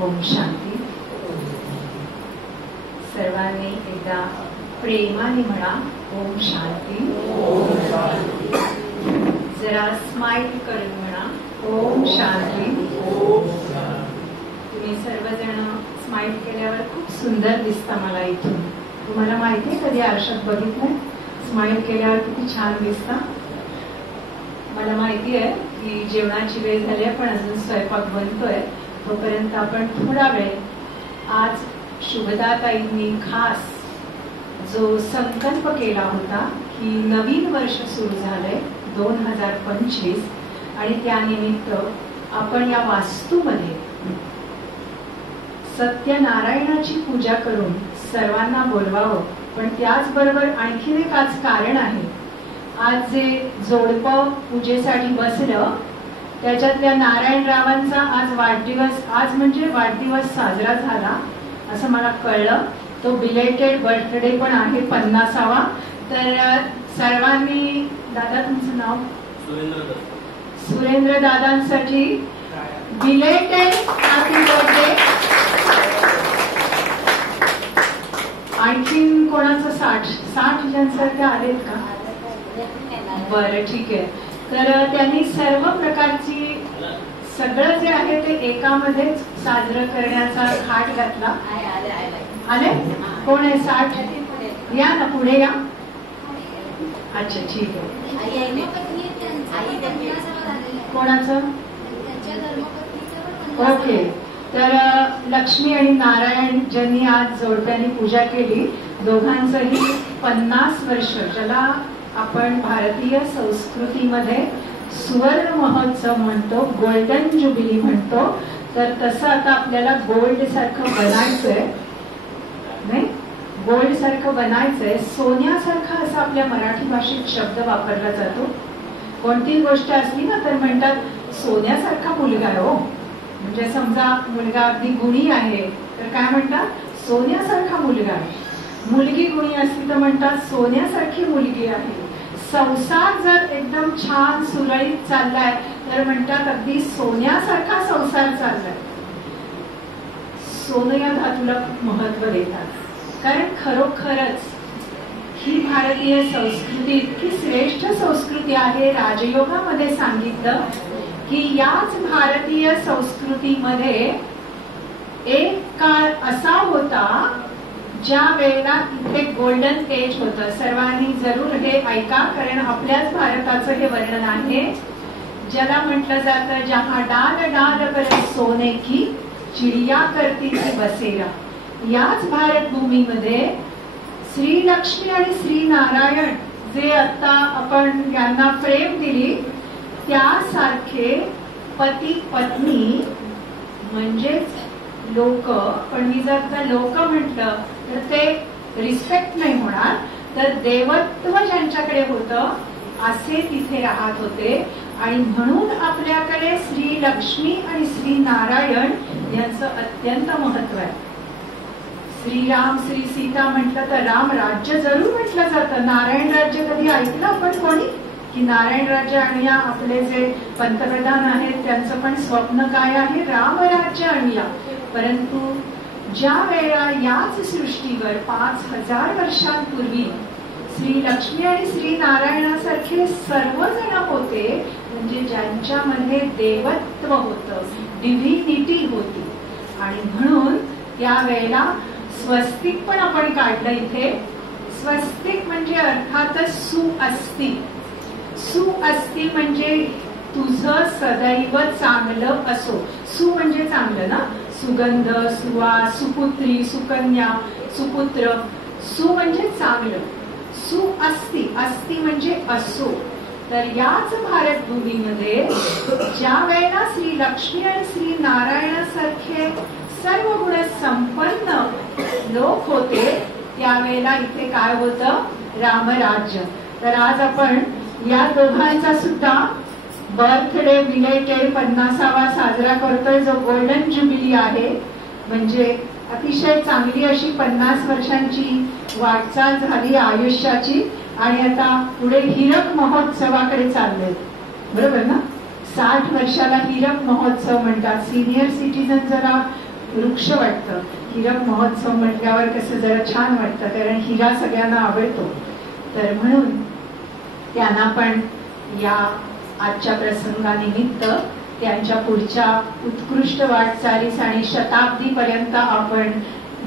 ओम शांती. सर्वांनी एकदा प्रेमाने म्हणा ओम शांती. जरा स्माइल करून म्हणा ओम शांती. तुम्ही सर्वजण स्माइल केल्यावर खूप सुंदर दिसता मला इथून. तुम्हाला माहिती आहे कधी आरशात बघितलं स्माइल केल्यावर किती छान दिसता? मला माहिती आहे की जेवणाची वेळ झाली आहे, पण अजून स्वयंपाक बनतोय. तोपर्यंत आपण थोडा वेळ आज शुभदाताईंनी खास जो संकल्प केला होता की नवीन वर्ष सुरू झालंय 2025, आणि त्यानिमित्त आपण या वास्तूमध्ये सत्यनारायणाची पूजा करून सर्वांना बोलवावं. पण त्याचबरोबर आणखीन एक आज कारण आहे. आज जे जोडपं पूजेसाठी बसलं त्याच्यातल्या नारायणरावांचा आज वाढदिवस, आज म्हणजे वाढदिवस साजरा झाला असं मला कळलं. तो बिलेटेड बर्थडे पण आहे 50वा. तर सर्वांनी, दादा तुमचं नाव? सुरेंद्र दादांसाठी बिलेटेड हॅपी बर्थडे. आणखीन कोणाचं 60 जणांसारखे आलेत का? बरं ठीक आहे. तर त्यांनी सर्व प्रकारची सगळं जे आहे ते एकामध्येच साजरं करण्याचा थाट घातला. आले? कोण आहे 60? या ना पुढे या. अच्छा ठीक आहे. कोणाचं? ओके. तर लक्ष्मी आणि नारायण ज्यांनी आज जोडप्याने पूजा केली, दोघांचंही 50 वर्ष, ज्याला आपण भारतीय संस्कृतीमध्ये सुवर्ण महोत्सव म्हणतो, गोल्डन जुबिली म्हणतो, तर तसं आता आपल्याला गोल्ड सारखं बनायचंय. नाही, गोल्ड सारखं बनायचंय. सोन्यासारखा असा आपल्या मराठी भाषेत शब्द वापरला जातो. कोणती गोष्ट असली ना तर म्हणतात सोन्यासारखा मुलगा आहे. हो, म्हणजे समजा मुलगा अगदी गुणी आहे तर काय म्हणतात? सोन्यासारखा मुलगा आहे. मुलगी गुणी असली तर म्हणतात सोन्यासारखी मुलगी आहे. संसार जर एकदम छान सुरळीत चाललाय तर म्हणतात अगदी सोन्यासारखा संसार चाललाय. सोनं या धातूला खूप महत्व देतात, कारण खरोखरच ही भारतीय संस्कृती इतकी श्रेष्ठ संस्कृती आहे. राजयोगामध्ये सांगितलं की याच भारतीय संस्कृतीमध्ये एक काळ असा होता ज्या वेळेला इथे गोल्डन एज होतं. सर्वांनी जरूर हे ऐका, कारण आपल्याच भारताचं हे वर्णन आहे, ज्याला म्हटलं जातं जहा डाल डाल पर सोने की चिडिया करती थी बसेरा. याच भारत भूमीमध्ये श्री लक्ष्मी आणि श्री नारायण जे आता आपण यांना फ्रेम दिली त्यासारखे पती पत्नी म्हणजेच लोक, पण मी जर का लोक म्हटलं तर ते रिस्पेक्ट नाही होणार, तर देवत्व ज्यांच्याकडे होतं असे तिथे राहत होते. आणि म्हणून आपल्याकडे श्री लक्ष्मी आणि श्री नारायण यांचं अत्यंत महत्व आहे. श्रीराम श्री सीता म्हटलं तर राम राज्य जरूर म्हटलं जातं. नारायण राज्य कधी ऐकलं आपण कोणी की नारायण राज्य आणूया? आपले जे पंतप्रधान आहेत त्यांचं पण स्वप्न काय आहे? राम राज्य आणूया. परंतु ज्या वेळा याच सृष्टीवर 5000 वर्षांपूर्वी श्री लक्ष्मी आणि श्री नारायणासारखे सर्वजण होते, म्हणजे ज्यांच्यामध्ये देवत्व होतं, डिव्हिनिटी होती. आणि म्हणून त्यावेळेला स्वस्तिक पण आपण काढलं इथे. स्वस्तिक म्हणजे अर्थातच सुअस्ति. सुअस्ति म्हणजे तुझं सदैव चांगलं असो. सु म्हणजे चांगलं ना, सुगंध, सुवास, सुपुत्री, सुकन्या, सुपुत्र. सु म्हणजे चांगलं, सुअस्ति, अस्ति म्हणजे असो. तर याच भारतभूमीमध्ये ज्या वेळेला श्री लक्ष्मी आणि श्री नारायणासारखे सर्व गुण संपन्न लोक होते त्यावेळेला इथे काय होतं? रामराज्य. तर आज आपण या दोघांचा सुद्धा बर्थडे बिलेटेड 50वा साजरा करतोय, जो गोल्डन ज्युबिली आहे. म्हणजे अतिशय चांगली अशी 50 वर्षांची वाटचाल झाली आयुष्याची. आणि आता पुढे हीरक महोत्सवाकडे चालले, बरोबर ना? 60 वर्षाला हीरक महोत्सव म्हणतात. सिनियर सिटीजन जरा वृक्ष वाटतं. हीरक महोत्सव म्हटल्यावर कसं जरा छान वाटतं, कारण हिरा सगळ्यांना आवडतो. तर म्हणून त्यांना पण या आजच्या प्रसंगानिमित्त त्यांच्या पुढच्या उत्कृष्ट वाटचालीस आणि शताब्दीपर्यंत आपण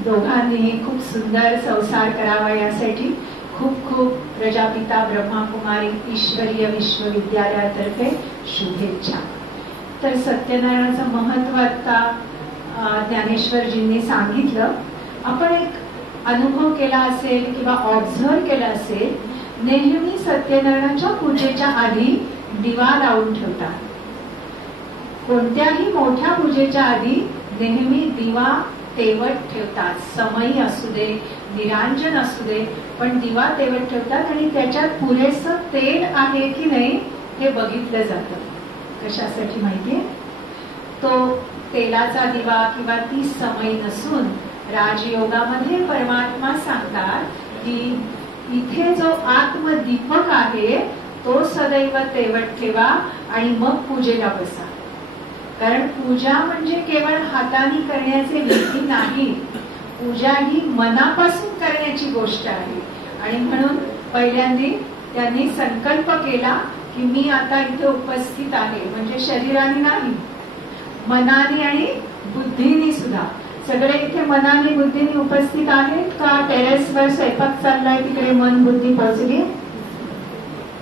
दोघांनी खूप सुंदर संसार करावा यासाठी खूप खूप प्रजापिता ब्रह्माकुमारी ईश्वरीय विश्वविद्यालयातर्फे शुभेच्छा. तर सत्यनारायणाचं महत्व आता ज्ञानेश्वरजींनी सांगितलं. आपण एक अनुभव केला असेल किंवा ऑब्झर्व केला असेल, नेहमी सत्यनारायणाच्या पूजेच्या आधी दिवा लावून ठेवतात. कोणत्याही मोठ्या पूजेच्या आधी नेहमी दिवा तेवत ठेवतात. समयी असू दे, निरांजन असू दे, पण दिवा तेवत ठेवतात. आणि त्याच्यात पुरेसं तेल आहे की नाही हे बघितलं जातं. कशासाठी माहितीये? तो तेलाचा दिवा किंवा ती समय नसून राजयोगामध्ये परमात्मा सांगतात की इथे जो आत्मदीपक आहे तो सदैव तेवत ठेवा आणि मग पूजेला बसा. कारण पूजा म्हणजे केवळ हाताने करण्याचे विधी नाही, पूजा ही मनापासून करण्याची गोष्ट आहे. आणि म्हणून पहिल्यांदा त्यांनी संकल्प केला की मी आता इथे उपस्थित आहे, म्हणजे शरीराने नाही, मनाने आणि बुद्धीने सुद्धा. सगळे इथे मनाने बुद्धीने उपस्थित आहेत का? टेरेसवर स्वयंपाक चाललाय तिकडे मन बुद्धी पोहोचली?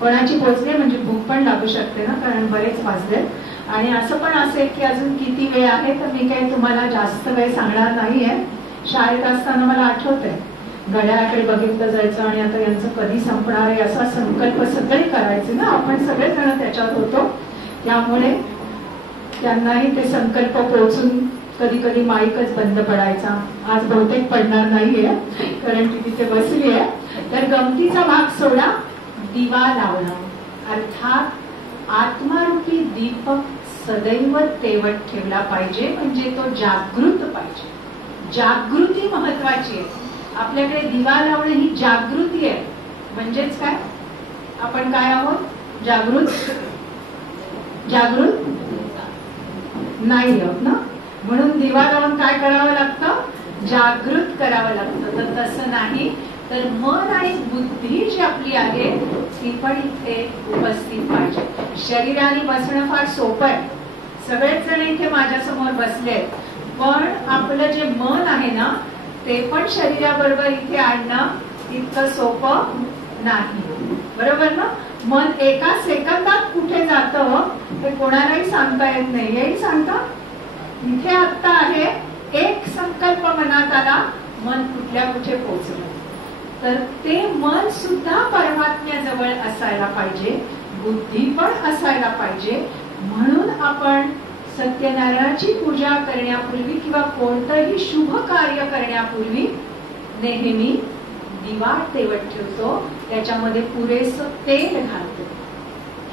कोणाची पोहोचली? म्हणजे भूक पण लागू शकते ना, कारण बरेच वाजले. आणि असं पण असेल की अजून किती वेळ आहे, तर मी काही तुम्हाला जास्त वेळ सांगणार नाहीये. शाळेत असताना मला आठवतंय घड्याळाकडे बघितलं जायचं आणि आता यांचं कधी संपणार आहे असा संकल्प सगळे करायचे ना, आपण सगळेजण त्याच्यात होतो. त्यामुळे त्यांनाही ते संकल्प पोहोचून कधी कधी माईकच बंद पडायचा. आज बहुतेक पडणार नाहीये कारण ती तिथे बसली आहे. तर गमतीचा भाग सोडा, दिवा लावणं अर्थात आत्मारूपी दीपक सदैव तेवत ठेवला पाहिजे. म्हणजे तो जागृत पाहिजे. जागृती महत्वाची आहे. आपल्याकडे दिवा लावणं ही जागृती आहे. म्हणजेच काय? आपण काय आहोत? जागृत नाही आहोत ना. म्हणून दिवा लावून काय करावं लागतं? जागृत करावं लागतं. तर तसं नाही, तर मन आणि बुद्धी जी आपली आहे ती पण इथे उपस्थित पाहिजे. शरीराने बसणं फार सोपं आहे. सगळेच जण इथे माझ्या समोर बसले, पण आपलं जे मन आहे ना ते पण शरीराबरोबर इथे आणणं इतकं सोपं नाही, बरोबर ना? मन एका सेकंदात कुठे जातं हे कोणालाही सांगता येत नाही. हेही सांगता इथे आत्ता आहे, एक संकल्प मनात आला, मन कुठल्या कुठे पोहोचलं. तर ते मन सुद्धा परमात्म्याजवळ असायला पाहिजे, बुद्धी पण असायला पाहिजे. म्हणून आपण सत्यनारायणाची पूजा करण्यापूर्वी किंवा कोणतंही शुभ कार्य करण्यापूर्वी नेहमी दिवा तेवत ठेवतो, त्याच्यामध्ये पुरेसं तेल घालतो.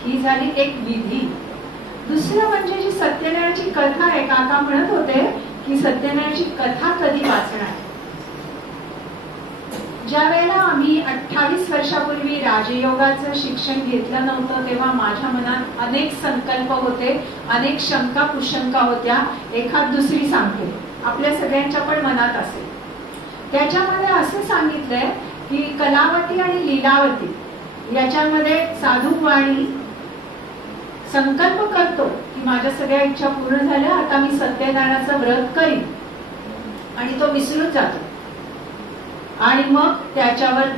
ही झाली एक विधी. दुसरं म्हणजे जी सत्यनारायणाची कथा आहे, काका म्हणत होते की सत्यनारायणाची कथा कधी वाचणार. ज्या वेळेला आम्ही 28 वर्षापूर्वी राजयोगाचं शिक्षण घेतलं नव्हतं तेव्हा माझ्या मनात अनेक संकल्प होते, अनेक शंका कुशंका होत्या. एखाद दुसरी सांगते, आपल्या सगळ्यांच्या पण मनात असेल. त्याच्यामध्ये असं सांगितलंय की कलावती आणि लीलावती याच्यामध्ये साधू वाणी संकल्प करतो की माझ्या सगळ्या इच्छा पूर्ण झाल्या, आता मी सत्यनारायणाचं व्रत करीन, आणि तो विसरून जातो. आणि मग त्याच्यावर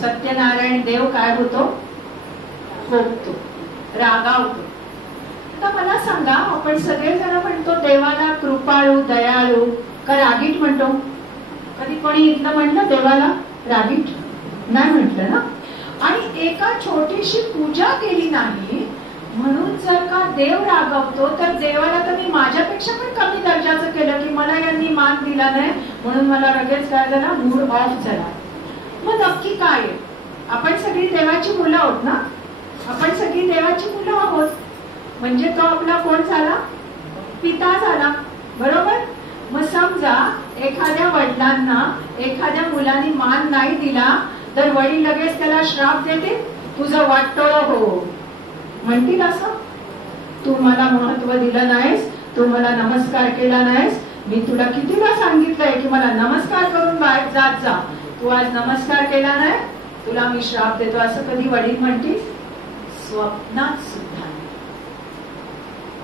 सत्यनारायण देव काय होतो, खोकतो, रागावतो. आता मला सांगा, आपण सगळेजण म्हणतो देवाला कृपाळू दयाळू का रागीट म्हणतो? कधी कोणी इथलं म्हणलं देवाला रागीट? नाही म्हटलं ना. आणि एका छोटीशी पूजा केली नाही म्हणून जर का देव रागवतो, तर देवाला तर मी माझ्यापेक्षा पण कमी दर्जाचं केलं की मला यांनी मान दिला नाही म्हणून मला लगेच काय झाला, मूड ऑफ झाला. मग नक्की काय आहे? आपण सगळी देवाची मुलं आहोत ना, आपण सगळी देवाची मुलं आहोत. म्हणजे तो आपला कोण झाला, पिता झाला, बरोबर. मग समजा एखाद्या वडिलांना एखाद्या मुलाने मान नाही दिला तर वडील लगेच त्याला श्राप देते, तुझं वाटोळ हो म्हणतील. असं तू मला महत्व दिलं नाहीस, तू मला नमस्कार केला नाहीस, मी तुला किती वेळा सांगितलंय की मला नमस्कार करून बाहेर जात जा, तू आज नमस्कार केला नाही, तुला मी श्राप देतो, असं कधी वडील म्हणतील? स्वप्नात सुद्धा.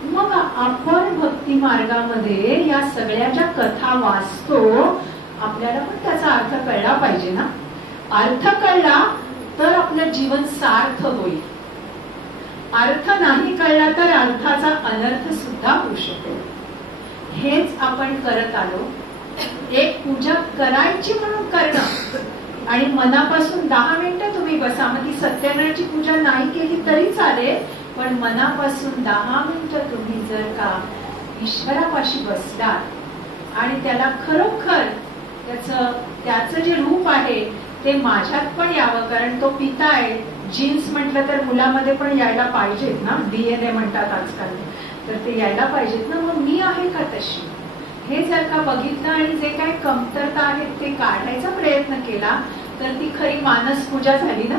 मग आपण भक्ती मार्गामध्ये या सगळ्या ज्या कथा वाचतो, आपल्याला पण त्याचा अर्थ कळला पाहिजे ना. अर्थ कळला तर आपलं जीवन सार्थ होईल. अर्थ नाही कळला तर अर्थाचा अनर्थ सुद्धा होऊ शकतो. हेच आपण करत आलो. एक पूजा करायची म्हणून करणं आणि मनापासून 10 मिनिटं तुम्ही बसा. मग ती सत्यनारायणाची पूजा नाही केली तरी चालेल, पण मनापासून 10 मिनिटं तुम्ही जर का ईश्वरापाशी बसलात आणि त्याला खरोखर त्याचं जे रूप आहे ते माझ्यात पण यावं, कारण तो पिता आहे. जीन्स म्हटलं तर मुलामध्ये पण यायला पाहिजेत ना, DNA म्हणतात आजकाल, तर ते यायला पाहिजेत ना. मग मी आहे का तशी, हे जर का बघितलं आणि जे काही कमतरता आहेत ते काढायचा प्रयत्न केला तर ती खरी मानस पूजा झाली ना.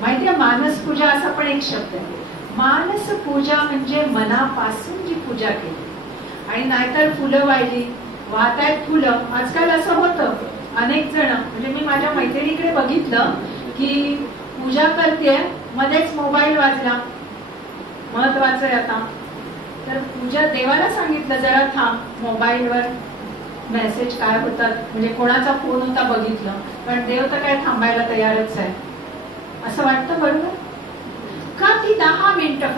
माहितीये, मानस पूजा असा पण एक शब्द आहे. मानस पूजा म्हणजे मनापासून जी पूजा केली. आणि नाहीतर फुलं वाहिली, वाहतायत फुलं. आजकाल असं होतं, अनेक जण, म्हणजे मी माझ्या मैत्रिणीकडे बघितलं की पूजा करते, मध्येच मोबाईल वाजला, महत्वाचं आहे आता, तर पूजा देवाला सांगितलं जरा थांब, मोबाईलवर मेसेज काय होतात, म्हणजे कोणाचा फोन होता बघितलं, पण देव तर काय थांबायला तयारच आहे, असं वाटतं. बरोबर का? ती 10 मिनिटं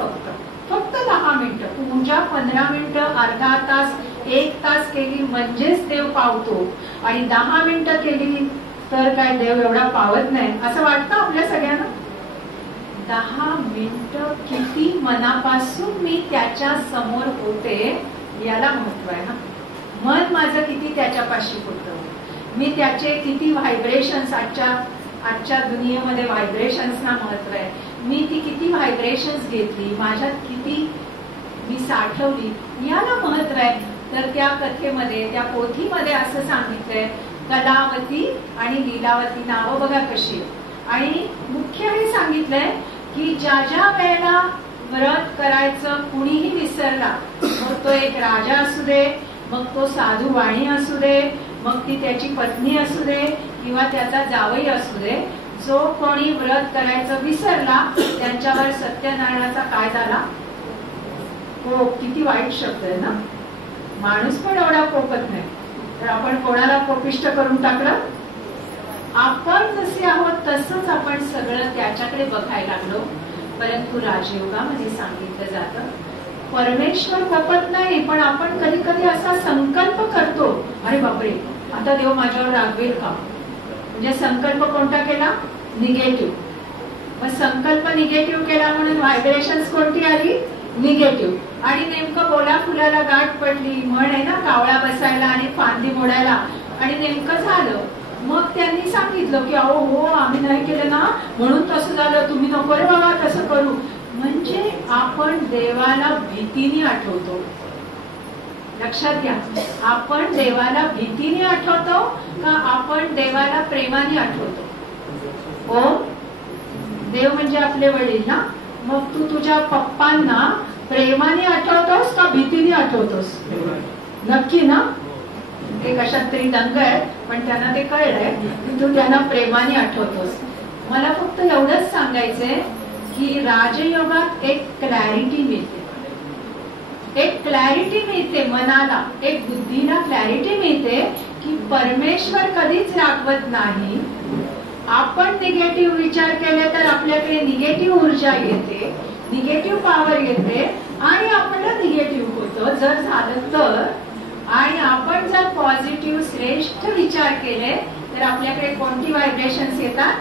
फक्त 10 मिनिटं पूजा, 15 मिनिटं, अर्धा तास, 1 तास केली म्हणजेच देव पावतो. आणि 10 मिनिटं केली तर काय देव एवढा पावत नाही असं वाटतं आपल्या सगळ्यांना. 10 मिनिटं किती मनापासून मी त्याच्या समोर होते याला महत्व आहे ना. मन माझं किती त्याच्यापाशी होतं, मी त्याचे किती व्हायब्रेशन्स, आजच्या दुनियेमध्ये व्हायब्रेशन्सना महत्व आहे. मी ती किती व्हायब्रेशन्स घेतली, माझ्यात किती मी साठवली याला महत्व आहे. तर त्या कथेमध्ये, त्या पोथीमध्ये असं सांगितलंय, कलावती आणि लीलावती नावं बघा कशी. आणि मुख्य हे सांगितलंय की ज्या ज्या वेळेला व्रत करायचं कुणीही विसरला, मग तो एक राजा असू दे, मग तो साधू वाणी असू दे, मग ती त्याची पत्नी असू दे किंवा त्याचा जावई असू दे, जो कोणी व्रत करायचं विसरला त्यांच्यावर सत्यनारायणाचा काय झाला, हो किती वाईट शब्द आहे ना. माणूस पण एवढा कोपत नाही, तर आपण कोणाला कोपिष्ट करून टाकलं. आपण जसे आहोत तसंच आपण सगळं त्याच्याकडे बघायला लागलो. परंतु राजयोगामध्ये सांगितलं जातं परमेश्वर कोपत नाही, पण आपण कधी कधी असा संकल्प करतो, अरे बापरे आता देव माझ्यावर रागवेल का, म्हणजे संकल्प कोणता केला? निगेटिव्ह. मग संकल्प निगेटिव्ह केला म्हणून व्हायब्रेशन्स कोणती आली? निगेटिव्ह. आणि नेमकं बोला फुलाला गाठ पडली, म्हण आहे ना, कावळा बसायला आणि फांदी मोडायला, आणि नेमकं झालं. मग त्यांनी सांगितलं की अहो हो आम्ही नाही केलं ना म्हणून तसं झालं, तुम्ही नको रे बाबा तसं करू. म्हणजे आपण देवाला भीतीने आठवतो. लक्षात घ्या, आपण देवाला भीतीने आठवतो का आपण देवाला प्रेमाने आठवतो? हो, देव म्हणजे आपले वडील ना. मग तू तुझ्या पप्पांना प्रेमाने आठवतोस का भीतीने आठवतोस? नक्की ना. ते कशात तरी दंग आहे पण त्यांना ते कळलंय की तू त्यांना प्रेमाने आठवतोस. मला फक्त एवढंच सांगायचंय की राजयोगात एक क्लॅरिटी मिळते, एक क्लॅरिटी मिळते मनाला, एक बुद्धीला क्लॅरिटी मिळते की परमेश्वर कधीच रागवत नाही. आपण निगेटिव्ह विचार केले तर आपल्याकडे निगेटिव्ह ऊर्जा येते, निगेटिव्ह पॉवर येते आणि आपल्याला निगेटिव्ह होतं जर झालं तर. आणि आपण जर पॉझिटिव्ह श्रेष्ठ विचार केले तर आपल्याकडे कोणती व्हायब्रेशन्स येतात?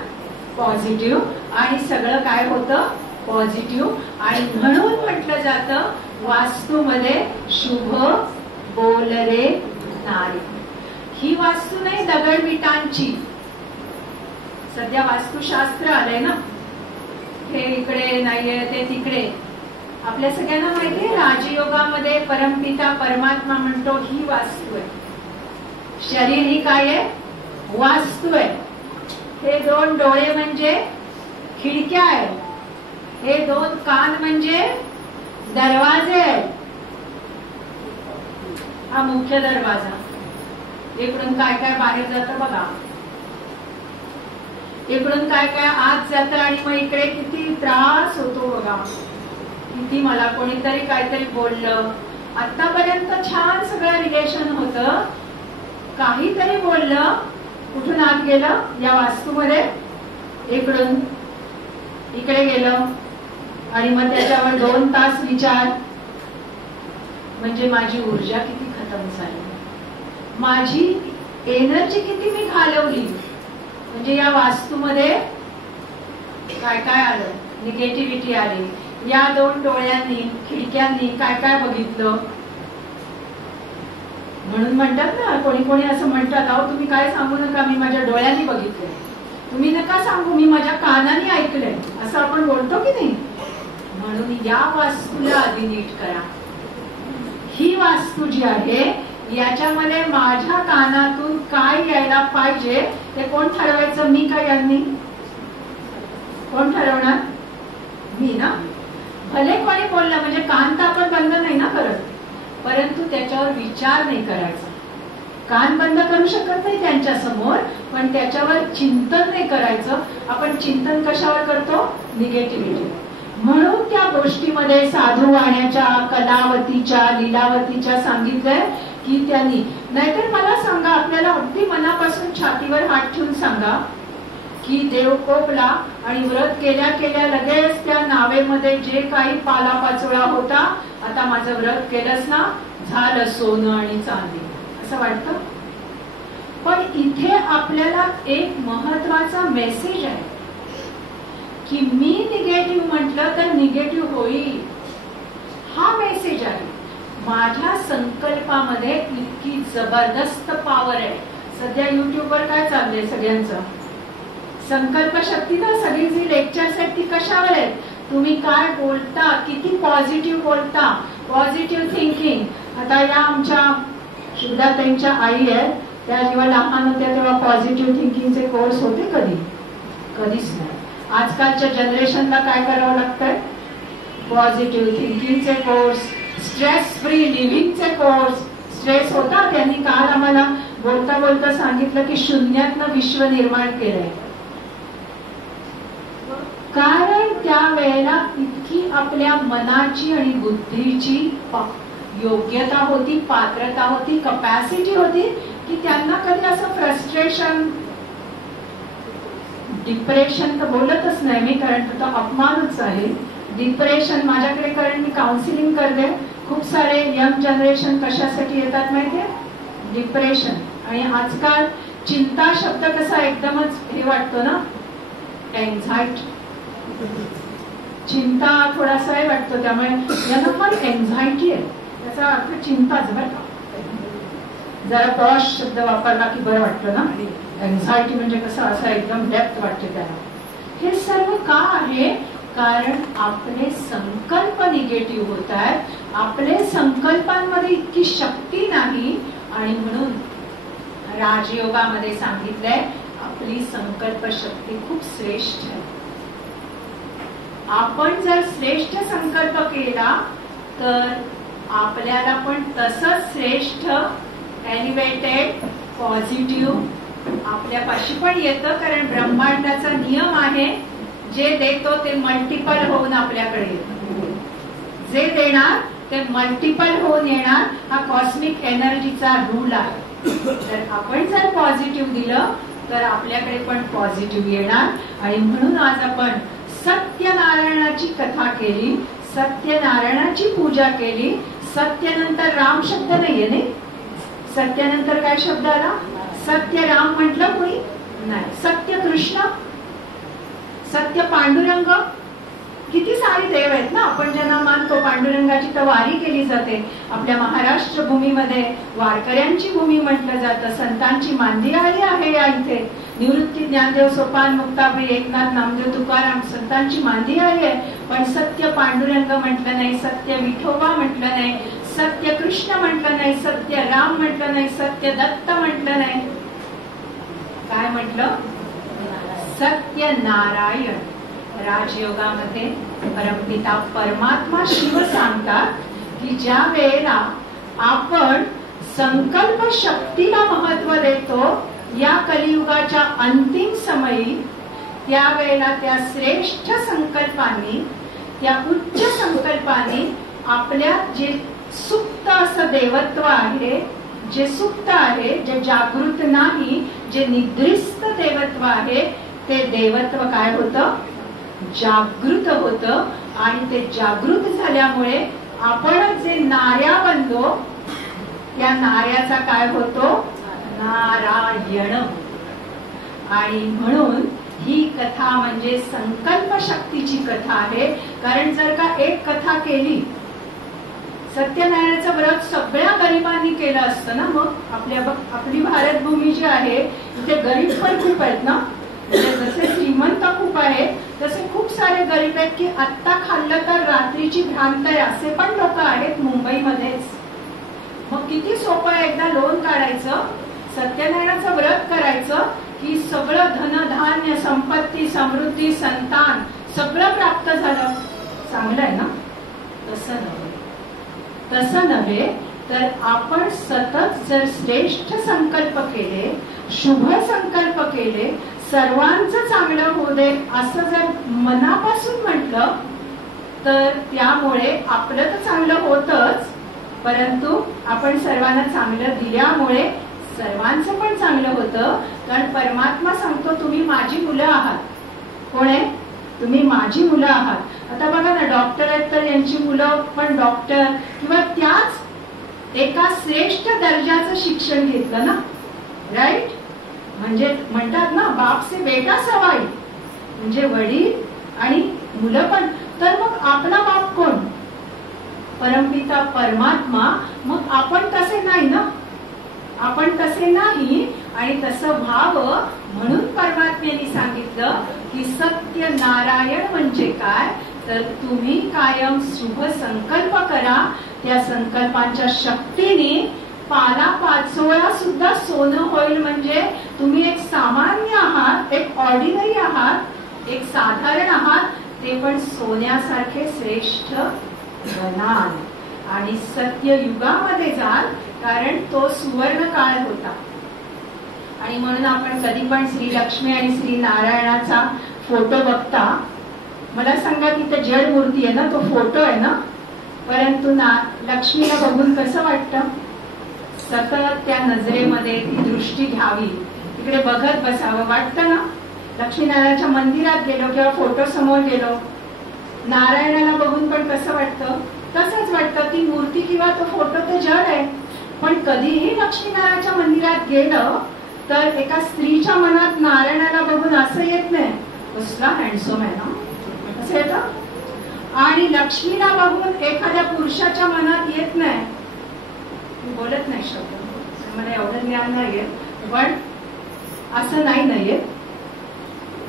पॉझिटिव्ह. आणि सगळं काय होतं? पॉझिटिव्ह. आणि म्हणून म्हटलं जातं वास्तूमध्ये शुभ बोल रे नारी. ही वास्तू नाही दगड विटांची. सध्या वास्तुशास्त्र आलंय ना, हे इकडे नाहीये ते तिकडे. आपल्या सगळ्यांना माहितीये राजयोगामध्ये परमपिता परमात्मा म्हणतो ही वास्तू आहे. शरीर ही काय आहे? वास्तू आहे. हे दोन डोळे म्हणजे खिडक्या आहेत, हे दोन कान म्हणजे दरवाजे आहेत. हा मुख्य दरवाजा. इकडून काय काय बाहेर जातं बघा, इकडून काय काय आत जातं आणि मग इकडे किती त्रास होतो बघा. किती मला कोणीतरी काहीतरी बोललं, आतापर्यंत छान सगळं रिलेशन होतं, काहीतरी बोललं, कुठून आत गेलं या वास्तूमध्ये, इकडून इकडे गेलं आणि मग त्याच्यावर 2 तास विचार. म्हणजे माझी ऊर्जा किती खतम झाली, माझी एनर्जी किती मी घालवली. म्हणजे या वास्तूमध्ये काय काय आलं? निगेटिव्हिटी आली. या 2 डोळ्यांनी खिडक्यांनी काय काय बघितलं. म्हणून म्हणतात ना, कोणी कोणी असं म्हणतात अहो तुम्ही काय सांगू नका मी माझ्या डोळ्यांनी बघितलंय, तुम्ही नका सांगू मी माझ्या कानाने ऐकलंय, असं आपण बोलतो की नाही. म्हणून या वास्तूला आधी नीट करा. ही वास्तू जी आहे याच्यामध्ये माझ्या कानातून काय यायला पाहिजे ते कोण ठरवायचं? मी का यांनी? कोण ठरवणार? मी ना. भले कोणी बोललं म्हणजे कान तर आपण बंद नाही ना करत, परंतु त्याच्यावर विचार नाही करायचा. कान बंद करू शकत नाही त्यांच्या समोर, पण त्याच्यावर चिंतन नाही करायचं. आपण चिंतन कशावर करतो? निगेटिव्हिटी. म्हणून त्या गोष्टीमध्ये साधू वाण्याच्या, कलावतीच्या, लीलावतीच्या सांगितलंय की त्यांनी. नाहीतर मला सांगा, आपल्याला अगदी मनापासून छातीवर हात ठेवून सांगा की देव कोपला आणि व्रत केल्या केल्या लगेच त्या नावेमध्ये जे काही पालापाचोळा होता, आता माझं व्रत केलंच ना झालं सोनं आणि चांदी, असं वाटतं. पण इथे आपल्याला एक महत्वाचा मेसेज आहे की मी निगेटिव्ह म्हटलं तर निगेटिव्ह होईल, हा मेसेज आहे. माझ्या संकल्पामध्ये इतकी जबरदस्त पॉवर आहे. सध्या युट्यूबवर काय चाललंय सगळ्यांचं? संकल्प शक्ती ना. सगळी जी लेक्चर्स आहेत ती कशावर आहेत? तुम्ही काय बोलता, किती पॉझिटिव्ह बोलता, पॉझिटिव्ह थिंकिंग. आता या आमच्या शुद्धाताईंच्या आई आहेत, त्या जेव्हा लहान होत्या तेव्हा पॉझिटिव्ह थिंकिंगचे कोर्स होते कधी? कधीच नाही. आजकालच्या जनरेशनला काय करावं लागतंय? पॉझिटिव्ह थिंकिंगचे कोर्स, स्ट्रेस फ्री लिव्हिंगचे कोर्स. स्ट्रेस होता, त्यांनी काल आम्हाला बोलता बोलता सांगितलं की शून्यातनं विश्व निर्माण केलंय. कारण त्यावेळेला इतकी आपल्या मनाची आणि बुद्धीची योग्यता होती, पात्रता होती, कपॅसिटी होती की त्यांना कधी असं फ्रस्ट्रेशन, डिप्रेशन तर बोलतच नाही मी, कारण तो अपमानच आहे. डिप्रेशन माझ्याकडे, कारण मी काउन्सिलिंग करते, खूप सारे यंग जनरेशन कशासाठी येतात माहितीये? डिप्रेशन. आणि आजकाल चिंता शब्द कसा एकदमच हे वाटतो ना, एन्झायटी, चिंता थोडासा हे वाटतो, त्यामुळे यांना पण एन्झायटी आहे, त्याचा अर्थ चिंताच बरं का. जरा पॉश शब्द वापरला की बरं वाटतं ना. एन्झायटी म्हणजे कसं असं एकदम डेप्थ वाटते त्याला. हे सर्व का आहे? कारण आपले संकल्प निगेटिव्ह होत आहेत, आपले संकल्पांमध्ये इतकी शक्ती नाही, आणि म्हणून राजयोगामध्ये सांगितलंय आपली संकल्प शक्ती खूप श्रेष्ठ आहे. आपण जर श्रेष्ठ संकल्प केला तर आपल्याला पण तसंच श्रेष्ठ, एलिव्हेटेड, पॉझिटिव्ह आपल्यापाशी पण येतं. कारण ब्रह्मांडाचा नियम आहे, जे देतो ते मल्टिपल होऊन आपल्याकडे येतं, जे देणार ते मल्टिपल होऊन येणार. हा कॉस्मिक एनर्जीचा रूल आहे. तर आपण जर पॉझिटिव्ह दिलं तर आपल्याकडे पण पॉझिटिव्ह येणार. आणि म्हणून आज आपण सत्यनारायणाची कथा केली, सत्यनारायणाची पूजा केली. सत्यनंतर राम शब्द नाहीये, नाही, सत्यानंतर काय शब्द आला? सत्य राम म्हटलं कोणी नाही. सत्य कृष्ण, सत्य पांडुरंग, किती सारी देव आहेत ना आपण ज्यांना मानतो. पांडुरंगाची तर वारी केली जाते. आपल्या महाराष्ट्र भूमीमध्ये वारकऱ्यांची भूमी म्हटलं जातं. संतांची मांदियाळी आहे या इथे. निवृत्ती, ज्ञानदेव, सोपान, मुक्ताबाई, एकनाथ, नामदेव, तुकाराम संतांची मांदियाळी आहे. पण सत्य पांडुरंग म्हटलं नाही, सत्य विठोबा म्हटलं नाही, सत्य कृष्ण म्हटलं नाही, सत्य राम म्हटलं नाही, सत्य दत्त म्हटलं नाही. काय म्हटलं? सत्य नारायण. राजयोगामध्ये परमपिता परमात्मा शिव सांगतात की ज्या वेळेला आपण संकल्प शक्तीला महत्व देतो या कलियुगाच्या अंतिम समयी, त्यावेळेला त्या श्रेष्ठ संकल्पांनी, त्या उच्च संकल्पांनी आपल्यात जे सुप्त असं देवत्व आहे, जे सुप्त आहे, जे जागृत नाही, जे निद्रिस्त देवत्व आहे, ते देवत्व काय होतं? जागृत होतं. आणि ते जागृत झाल्यामुळे आपण जे नार्या बनलो, त्या नार्याचा काय होतो? नारायण. आणि म्हणून ही कथा म्हणजे संकल्प शक्तीची कथा आहे. कारण जर का एक कथा केली, सत्यनारायणाचं व्रत सगळ्या गरिबांनी केलं असतं ना, मग आपली भारतभूमी जी आहे तिथे गरीब पण खूप आहेत ना. जसे श्रीमंत खूप आहे तसे खूप सारे गरीब आहेत की आत्ता खाल्लं तर रात्रीची भ्रांत आहे, असे पण लोक आहेत मुंबईमध्येच. मग किती सोपं आहे, एकदा लोन काढायचं, सत्यनारायणाचं व्रत करायचं की सगळं धनधान्य, संपत्ती, समृद्धी, संतान सगळं प्राप्त झालं. चांगलं आहे ना? तसं नव्हे तर आपण सतत जर श्रेष्ठ संकल्प केले, शुभ संकल्प केले, सर्वांचं चांगलं होऊ दे असं जर मनापासून म्हटलं तर त्यामुळे आपलं तर चांगलं होतच, परंतु आपण सर्वांना चांगलं दिल्यामुळे सर्वांचं पण चांगलं होतं. कारण परमात्मा सांगतो तुम्ही माझी मुलं आहात. कोण आहे? तुम्ही माझी मुलं आहात. आता बघा ना, डॉक्टर आहेत तर यांची मुलं पण डॉक्टर किंवा त्याच एका श्रेष्ठ दर्जाचं शिक्षण घेतलं ना, राईट? म्हणजे म्हणतात ना, बाप से बेटा सवाई, म्हणजे वडील आणि मुलं पण. तर मग आपला बाप कोण? परमपिता परमात्मा. मग आपण तसे नाही ना, आपण तसे नाही. आणि तसं व्हावं म्हणून परमात्म्याने सांगितलं की सत्य नारायण म्हणजे काय, तर तुम्ही कायम शुभ संकल्प करा. त्या संकल्पांच्या शक्तीने पाला पाचोळा सुद्धा सोनं होईल. म्हणजे तुम्ही एक सामान्य आहात, एक ऑर्डिनरी आहात, एक साधारण आहात, ते पण सोन्यासारखे श्रेष्ठ बनाल आणि सत्य युगामध्ये जाल. कारण तो सुवर्ण काळ होता. आणि म्हणून आपण कधी पण श्री लक्ष्मी आणि श्री नारायणाचा फोटो बघता, मला सांगा की ते जड मूर्ती आहे ना, तो फोटो आहे ना, परंतु लक्ष्मीला बघून कसं वाटतं? सतत त्या नजरेमध्ये ती दृष्टी घ्यावी, तिकडे बघत बसावं वाटतं ना. लक्ष्मीनारायणाच्या मंदिरात गेलो किंवा फोटो समोर गेलो, नारायणाला बघून पण कसं वाटतं? तसंच वाटतं. ती मूर्ती किंवा तो फोटो तर जड आहे, पण कधीही लक्ष्मीनारायणाच्या मंदिरात गेलं तर एका स्त्रीच्या मनात नारायणाला बघून असं येत नाही, कसला हँडसम आहे ना, असं येतं. आणि लक्ष्मीला बघून एखाद्या पुरुषाच्या मनात येत नाही. मी बोलत नाही शब्द, मला एवढं ज्ञान नाहीये, पण असं नाही येत,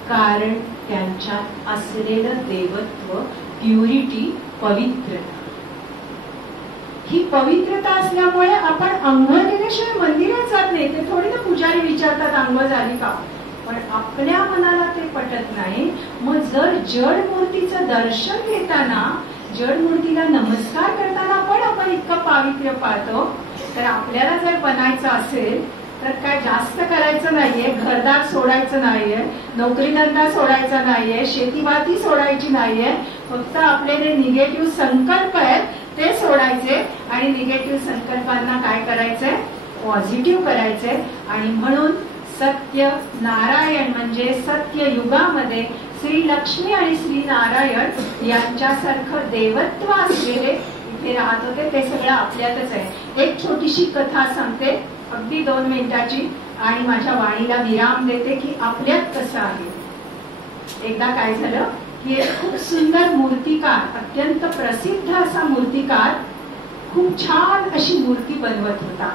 कारण त्यांच्यात असलेलं देवत्व, प्युरिटी, पवित्रता. ही पवित्रता असल्यामुळे आपण अंघोळ केल्याशिवाय मंदिरात जात नाही. ते थोडी ना पुजारी विचारतात अंघोळ झाली का, पण आपल्या मनाला ते पटत नाही. मग जर जड मूर्तीचं दर्शन घेताना, जड मूर्तीला नमस्कार करताना पण आपण इतकं पावित्र्य पाळतो, तर आपल्याला जर बनायचं असेल तर काय जास्त करायचं नाहीये, घरदार सोडायचं नाहीये, नोकरी धंदा सोडायचा नाहीये, शेतीबाती सोडायची नाहीये. फक्त आपले जे निगेटिव्ह संकल्प आहेत ते सोडायचे आणि निगेटिव्ह संकल्पांना काय करायचंय, पॉझिटिव्ह करायचंय. आणि म्हणून सत्य नारायण म्हणजे सत्य युगामध्ये श्री लक्ष्मी आणि श्री नारायण यांच्यासारखं देवत्व असलेले इथे राहत होते. ते सगळं आपल्यातच आहे. एक छोटीशी कथा सांगते, अगदी 2 मिनिटाची, आणि माझ्या वाणीला विराम देते की आपल्यात कसं आहे. एकदा काय झालं की एक खूप सुंदर मूर्तिकार, अत्यंत प्रसिद्ध असा मूर्तिकार खूप छान अशी मूर्ती बनवत होता.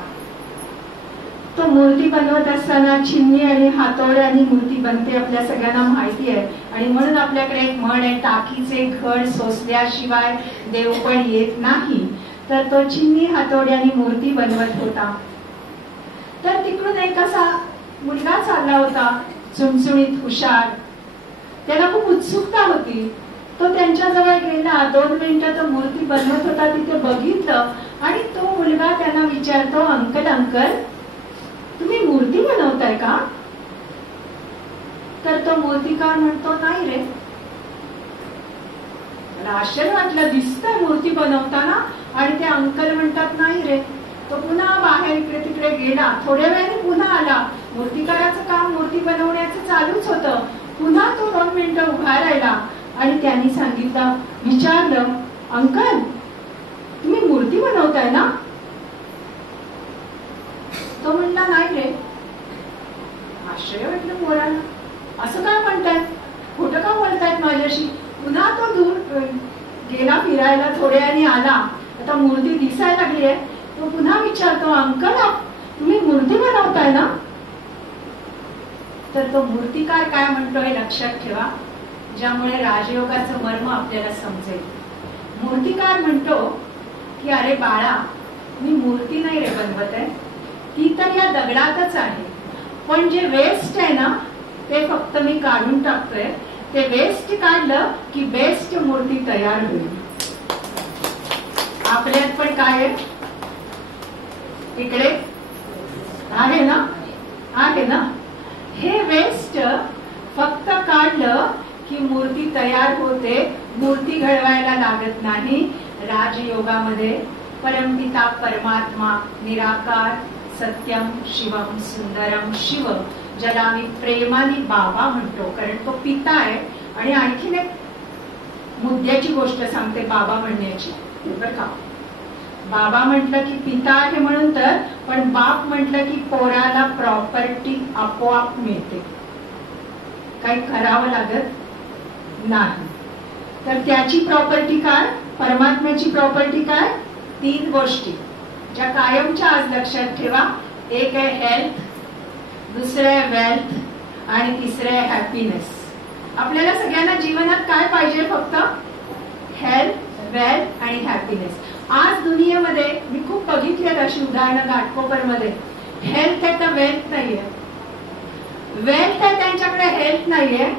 तो मूर्ती बनवत असताना चिमणी आणि हातोड्याने मूर्ती बनते, आपल्या सगळ्यांना माहिती आहे. आणि म्हणून आपल्याकडे एक म्हण आहे, टाकीचे घड सोसल्याशिवाय देव पण येत नाही. तर तो चिमणी हातोड्याने मूर्ती बनवत होता. तर तिकडून एक असा मुलगा चालला होता, चुणचुणीत, हुशार. त्याला खूप उत्सुकता होती. तो त्यांच्याजवळ गेला, 2 मिनिटं तो मूर्ती बनवत होता, तिथे बघितलं. आणि तो मुलगा त्यांना विचारतो, अंकल अंकल तुम्ही मूर्ती बनवताय का? तर तो मूर्तिकार म्हणतो, नाही रे. मला आश्चर्य वाटलं, दिसतंय मूर्ती बनवताना, आणि ते अंकल म्हणतात नाही रे. तो पुन्हा बाहेर इकडे तिकडे गेला. थोड्या वेळाने पुन्हा आला. मूर्तिकाराचं काम मूर्ती बनवण्याचं चालूच होतं. पुन्हा तो 2 मिनिटं उभा राहिला आणि त्यांनी सांगितलं, विचारलं, अंकल तुम्ही मूर्ती बनवताय ना? तो म्हणला, नाही रे. आश्चर्य वाटलं पोराला, असं काय म्हणतायत, खोटं का बोलतायत माझ्याशी. पुन्हा तो दूर गेला फिरायला, थोड्याने आला. आता मूर्ती दिसायला लागली आहे. तो पुन्हा विचारतो, अंकल तुम्ही मूर्ती बनवताय ना? तर तो मूर्तिकार काय म्हणतोय लक्षात ठेवा, ज्यामुळे राजयोगाचं मर्म आपल्याला समजेल. मूर्तिकार म्हणतो की अरे बाळा, मी मूर्ती नाही रे बनवत आहे, ती तर या दगडातच आहे. पण जे वेस्ट आहे ना ते फक्त मी काढून टाकतोय. ते वेस्ट काढलं की बेस्ट मूर्ती तयार होईल. आपल्यात पण काय आहे, इकडे आहे ना, आहे ना. हे वेस्ट फक्त काढलं की मूर्ती तयार होते. मूर्ती घडवायला लागत नाही. राजयोगामध्ये परमपिता परमात्मा निराकार सत्यम शिवम सुंदरम शिव, ज्याला आम्ही प्रेमाने बाबा म्हणतो, कारण तो पिता आहे. आणि आणखीन एक मुद्द्याची गोष्ट सांगते बाबा म्हणण्याची, बरं का. बाबा म्हटलं की पिता आहे म्हणून तर, पण बाप म्हटलं की पोराला प्रॉपर्टी आपोआप मिळते, काही करावं लागत नाही. तर त्याची प्रॉपर्टी काय, परमात्म्याची प्रॉपर्टी काय, 3 गोष्टी ज्या कायमच्या आज लक्षात ठेवा. एक आहे हेल्थ, दुसरं आहे वेल्थ, आणि तिसरं आहे हॅपीनेस. आपल्याला सगळ्यांना जीवनात काय पाहिजे, फक्त हेल्थ, वेल्थ आणि हॅपीनेस. आज दुनियेमध्ये मी खूप बघितली अशी उदाहरणं घाटकोपरमध्ये. हेल्थ आहे तर वेल्थ नाहीये, वेल्थ आहे त्यांच्याकडे हेल्थ नाहीये,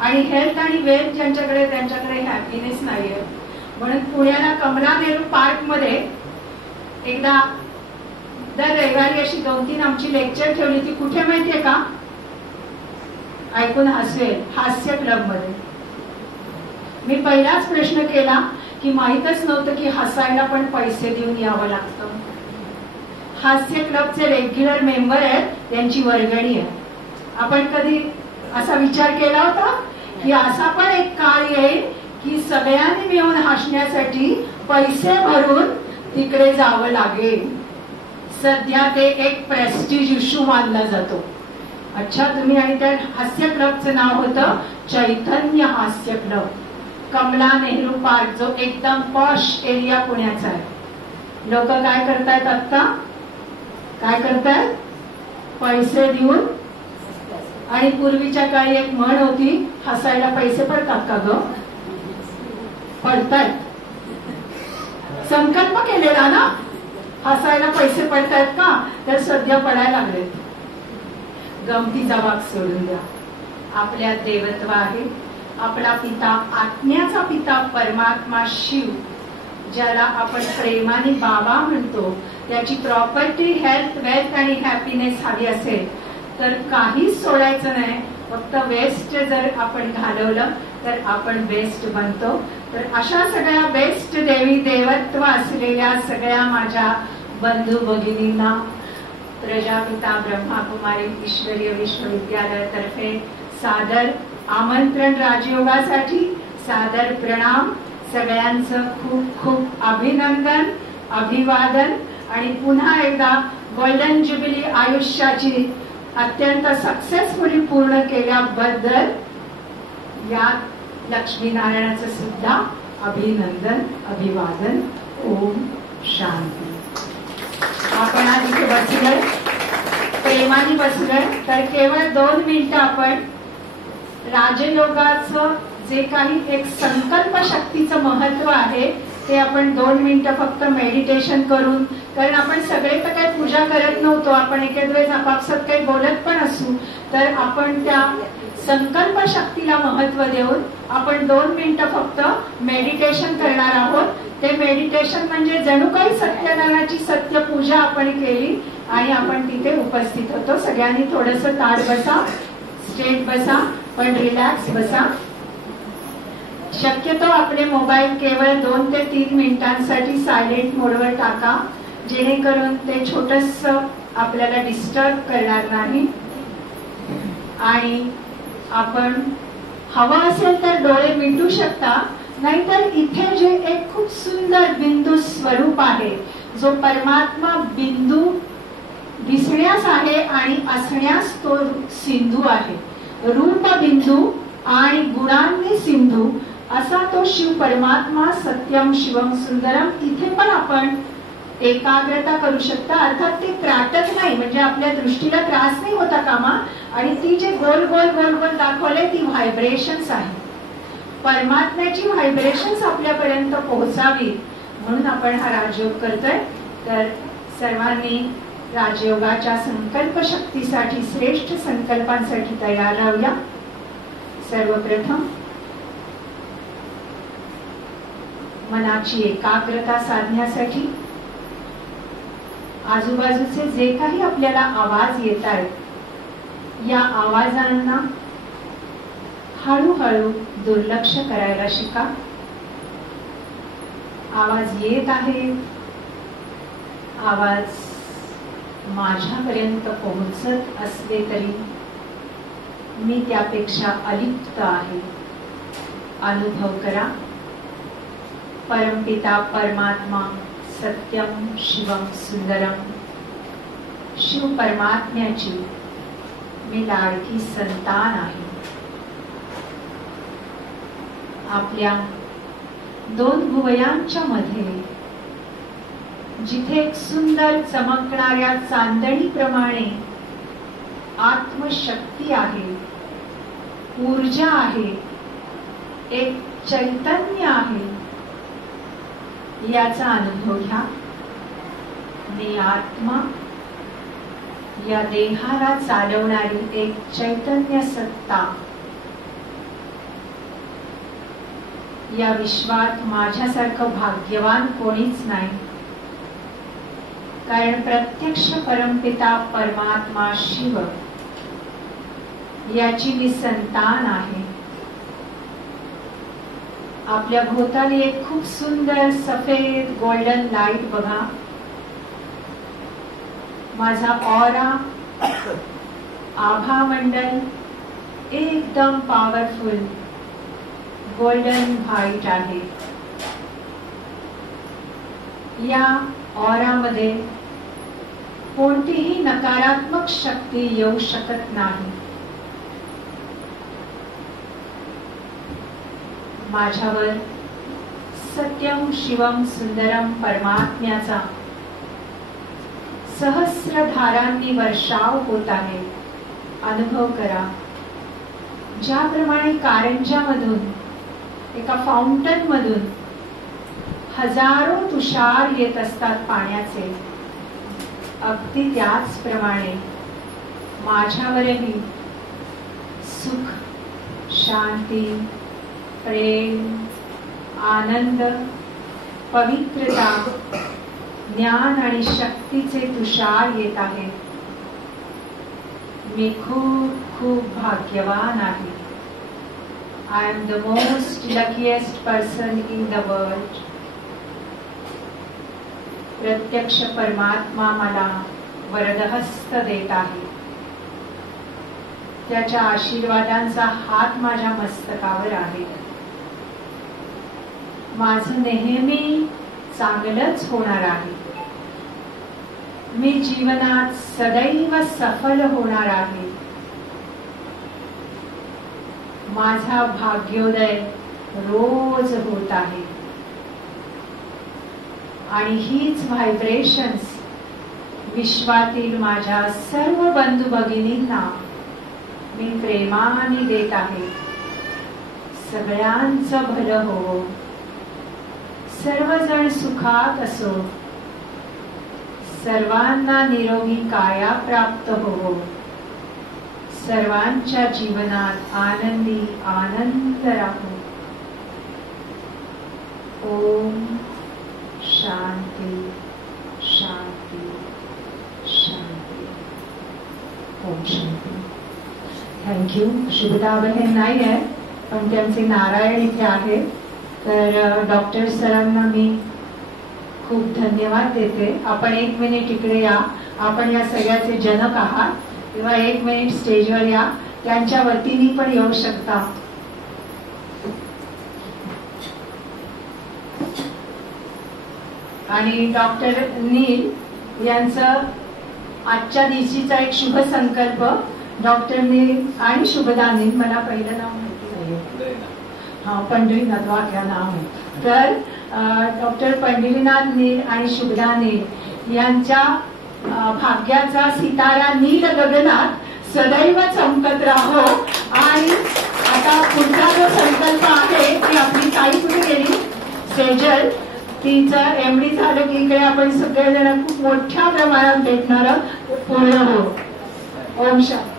आणि हेल्थ आणि वेल्थ ज्यांच्याकडे त्यांच्याकडे हॅपीनेस नाहीये. म्हणून पुण्याला कमला नेहरू पार्क मध्ये एकदा दर रविवारी अशी 2-3 आमची लेक्चर ठेवली. ती कुठे माहितीये का, ऐकून हसवेल, हास्य क्लब मध्ये. मी पहिलाच प्रश्न केला की माहीतच नव्हतं की हसायला पण पैसे देऊन यावं लागतं. हास्य क्लबचे रेग्युलर मेंबर आहेत, त्यांची वर्गणी आहे. आपण कधी असा विचार केला होता की असा पण एक काळ येईल की सगळ्यांनी मिळून हसण्यासाठी पैसे भरून तिकडे जावं लागेल. सध्या ते एक प्रेस्टिज इश्यू मानला जातो. अच्छा, तुम्ही, आणि त्या हास्य क्लबचं नाव होतं चैतन्य हास्य क्लब, कमला नेहरू पार्क, जो एकदम पॉश एरिया पुण्याचा आहे. लोक काय करतायत आता, काय करतायत, पैसे देऊन. आणि पूर्वीच्या काळी एक म्हण होती, हसायला पैसे पडतात का ग, पडतायत. संकल्प केलेला ना, हसायला पैसे पडतायत का, तर सध्या पडायला लागलेत. गमतीचा भाग सोडून द्या. आपल्यात देवत्व आहे. आपला पिता, आत्म्याचा पिता परमात्मा शिव, ज्याला आपण प्रेमाने बाबा म्हणतो, त्याची प्रॉपर्टी, हेल्थ, वेल्थ आणि हॅपीनेस हवी असेल तर काहीच सोडायचं नाही. फक्त वेस्ट जर आपण घालवलं तर आपण बेस्ट बनतो. तर अशा सगळ्या बेस्ट देवी देवत्व असलेल्या सगळ्या माझ्या बंधू भगिनींना प्रजापिता ब्रह्माकुमारी ईश्वरीय विश्वविद्यालयातर्फे सादर आमंत्रण, राजयोगासाठी सादर प्रणाम. सगळ्यांचं खूप खूप अभिनंदन, अभिवादन. आणि पुन्हा एकदा गोल्डन ज्युबिली आयुष्याची अत्यंत सक्सेसफुली पूर्ण केल्याबद्दल या लक्ष्मीनारायणाचं सुद्धा अभिनंदन, अभिवादन. ओम शांती. आपण आज इथे बसलोय, प्रेमाने बसलोय, तर केवळ 2 मिनिटं आपण राजयोगाचं जे काही एक संकल्प शक्तीचं महत्व आहे ते आपण 2 मिनिटं फक्त मेडिटेशन करून, कारण आपण सगळे तर काही पूजा करत नव्हतो, आपण एखाद वेळेस आपापसात काही बोलत पण असू, तर आपण त्या संकल्प शक्तीला महत्व देऊन आपण 2 मिनिटं फक्त मेडिटेशन करणार आहोत. ते मेडिटेशन म्हणजे जणू काही सत्यनारायणाची सत्य पूजा आपण केली आणि आपण तिथे उपस्थित होतो. सगळ्यांनी थोडंसं ताठ बसा, स्ट्रेट बसा, पण रिलॅक्स बसा. शक्यतो आपले मोबाईल केवळ 2 ते 3 मिनिटांसाठी सायलेंट मोडवर टाका, जेणेकरून ते छोटंसं आपल्याला डिस्टर्ब करणार नाही. आणि आपण हवं असेल तर डोळे मिटू शकता, नाहीतर इथे जे एक खूप सुंदर बिंदू स्वरूप आहे, जो परमात्मा बिंदू दिसण्यास आहे आणि असण्यास तो सिंधू आहे. रूप बिंदू आणि गुणांनी सिंधू असा तो शिव परमात्मा सत्यम शिवम सुंदरम. इथे पण आपण एकाग्रता करू शकता. अर्थात ते त्राटत नाही, म्हणजे आपल्या दृष्टीला त्रास नाही होता कामा. आणि ती जे गोल गोल गोल गोल दाखवले ती व्हायब्रेशन्स आहे. परमात्म्याची व्हायब्रेशन्स आपल्यापर्यंत पोहोचावी म्हणून आपण हा राजयोग करतोय. तर सर्वांनी राजयोगाच्या संकल्प शक्तीसाठी, श्रेष्ठ संकल्पांसाठी तयार राहूया. सर्वप्रथम मनाची एकाग्रता साधण्यासाठी आजूबाजूचे जे काही आपल्याला आवाज येत आहेत, या आवाजांना हळूहळू दुर्लक्ष करायला शिका. आवाज येत आहे, आवाज माझ्यापर्यंत पोहोचत असले तरी मी त्यापेक्षा अलिप्त आहे, अनुभव करा. परमपिता परमात्मा सत्यम शिवम सुंदरम, शिव परमात्म्याची मी लाडकी संतान आहे. आपल्या 2 भुवयांच्या मध्ये जिथे एक सुंदर चमकणाऱ्या चांदणीप्रमाणे आत्मशक्ती आहे, ऊर्जा आहे, एक चैतन्य आहे, याचा अनुभव घ्या. मी आत्मा, या देहाला चालवणारी एक चैतन्य सत्ता. या विश्वात माझ्यासारखं भाग्यवान कोणीच नाही, कारण प्रत्यक्ष परमपिता परमात्मा शिव याची मी संतान आहे. आपल्या भोवताली एक खूप सुंदर सफेद गोल्डन लाईट बघा. माझा ऑरा, आभा मंडल एकदम पॉवरफुल गोल्डन व्हाईट आहे. या ऑरामध्ये कोणतीही नकारात्मक शक्ती येऊ शकत नाही. माझ्यावर सत्यम शिवम सुंदरम परमात्म्याचा सहस्रधारांनी वर्षाव होत आहे. अनुभव करा. ज्याप्रमाणे कारंजामधून एका फाउंटन मधून हजारो तुषार येत असतात पाण्याचे, अगदी त्याचप्रमाणे माझ्यावरही सुख, शांती, प्रेम, आनंद, पवित्रता, ज्ञान आणि शक्तीचे तुषार येत आहेत. मी खूप खूप भाग्यवान आहे. I am the most luckiest person in the world. प्रत्यक्ष परमात्मा मला वरदहस्त देत आहे. त्याच्या आशीर्वादांचा हात माझ्या मस्तकावर आहे. माझं नेहमी चांगलंच होणार आहे. मी जीवनात सदैव सफल होणार आहे. माझा भाग्योदय रोज होत आहे. आणि हीच व्हायब्रेशन्स विश्वातील माझ्या सर्व बंधू भगिनींना मी प्रेमाने देत आहे. सगळ्यांचं भलं हो. सर्वजण सुखात असो. सर्वांना निरोगी काया प्राप्त हो. सर्वांच्या जीवनात आनंदी आनंद राहो. ओम शांती शांती शांती. ओम शांती. थँक्यू. शुभदा बहीण नाही आहे पण त्यांचे नारायण इथे आहे. तर डॉक्टर सरांना मी खूप धन्यवाद देते. आपण 1 मिनिट इकडे या. आपण या सगळ्याचे जनक आहात तेव्हा 1 मिनिट स्टेजवर या. त्यांच्या वतीने पण येऊ शकता. आणि डॉक्टर नील यांचं आजच्या दिवशीचा एक शुभ संकल्प. डॉक्टर नील आणि शुभदा नील, मला पहिलं नाव माहिती नाही. हा, पंढरीनाथ वाघ्या नाव आहे. तर डॉक्टर पंढरीनाथ नील आणि शुभदा नील यांच्या भाग्याचा सितारा नील गगनात सदैव चमकत राहो. आणि आता पुढचा जो संकल्प आहे ती आपली ताई कुठे गेली, सेजल, तिचं एमडी झालं की इकडे आपण सगळेजण खूप मोठ्या प्रमाणात भेटणार पूर्ण हो. ओम शांती.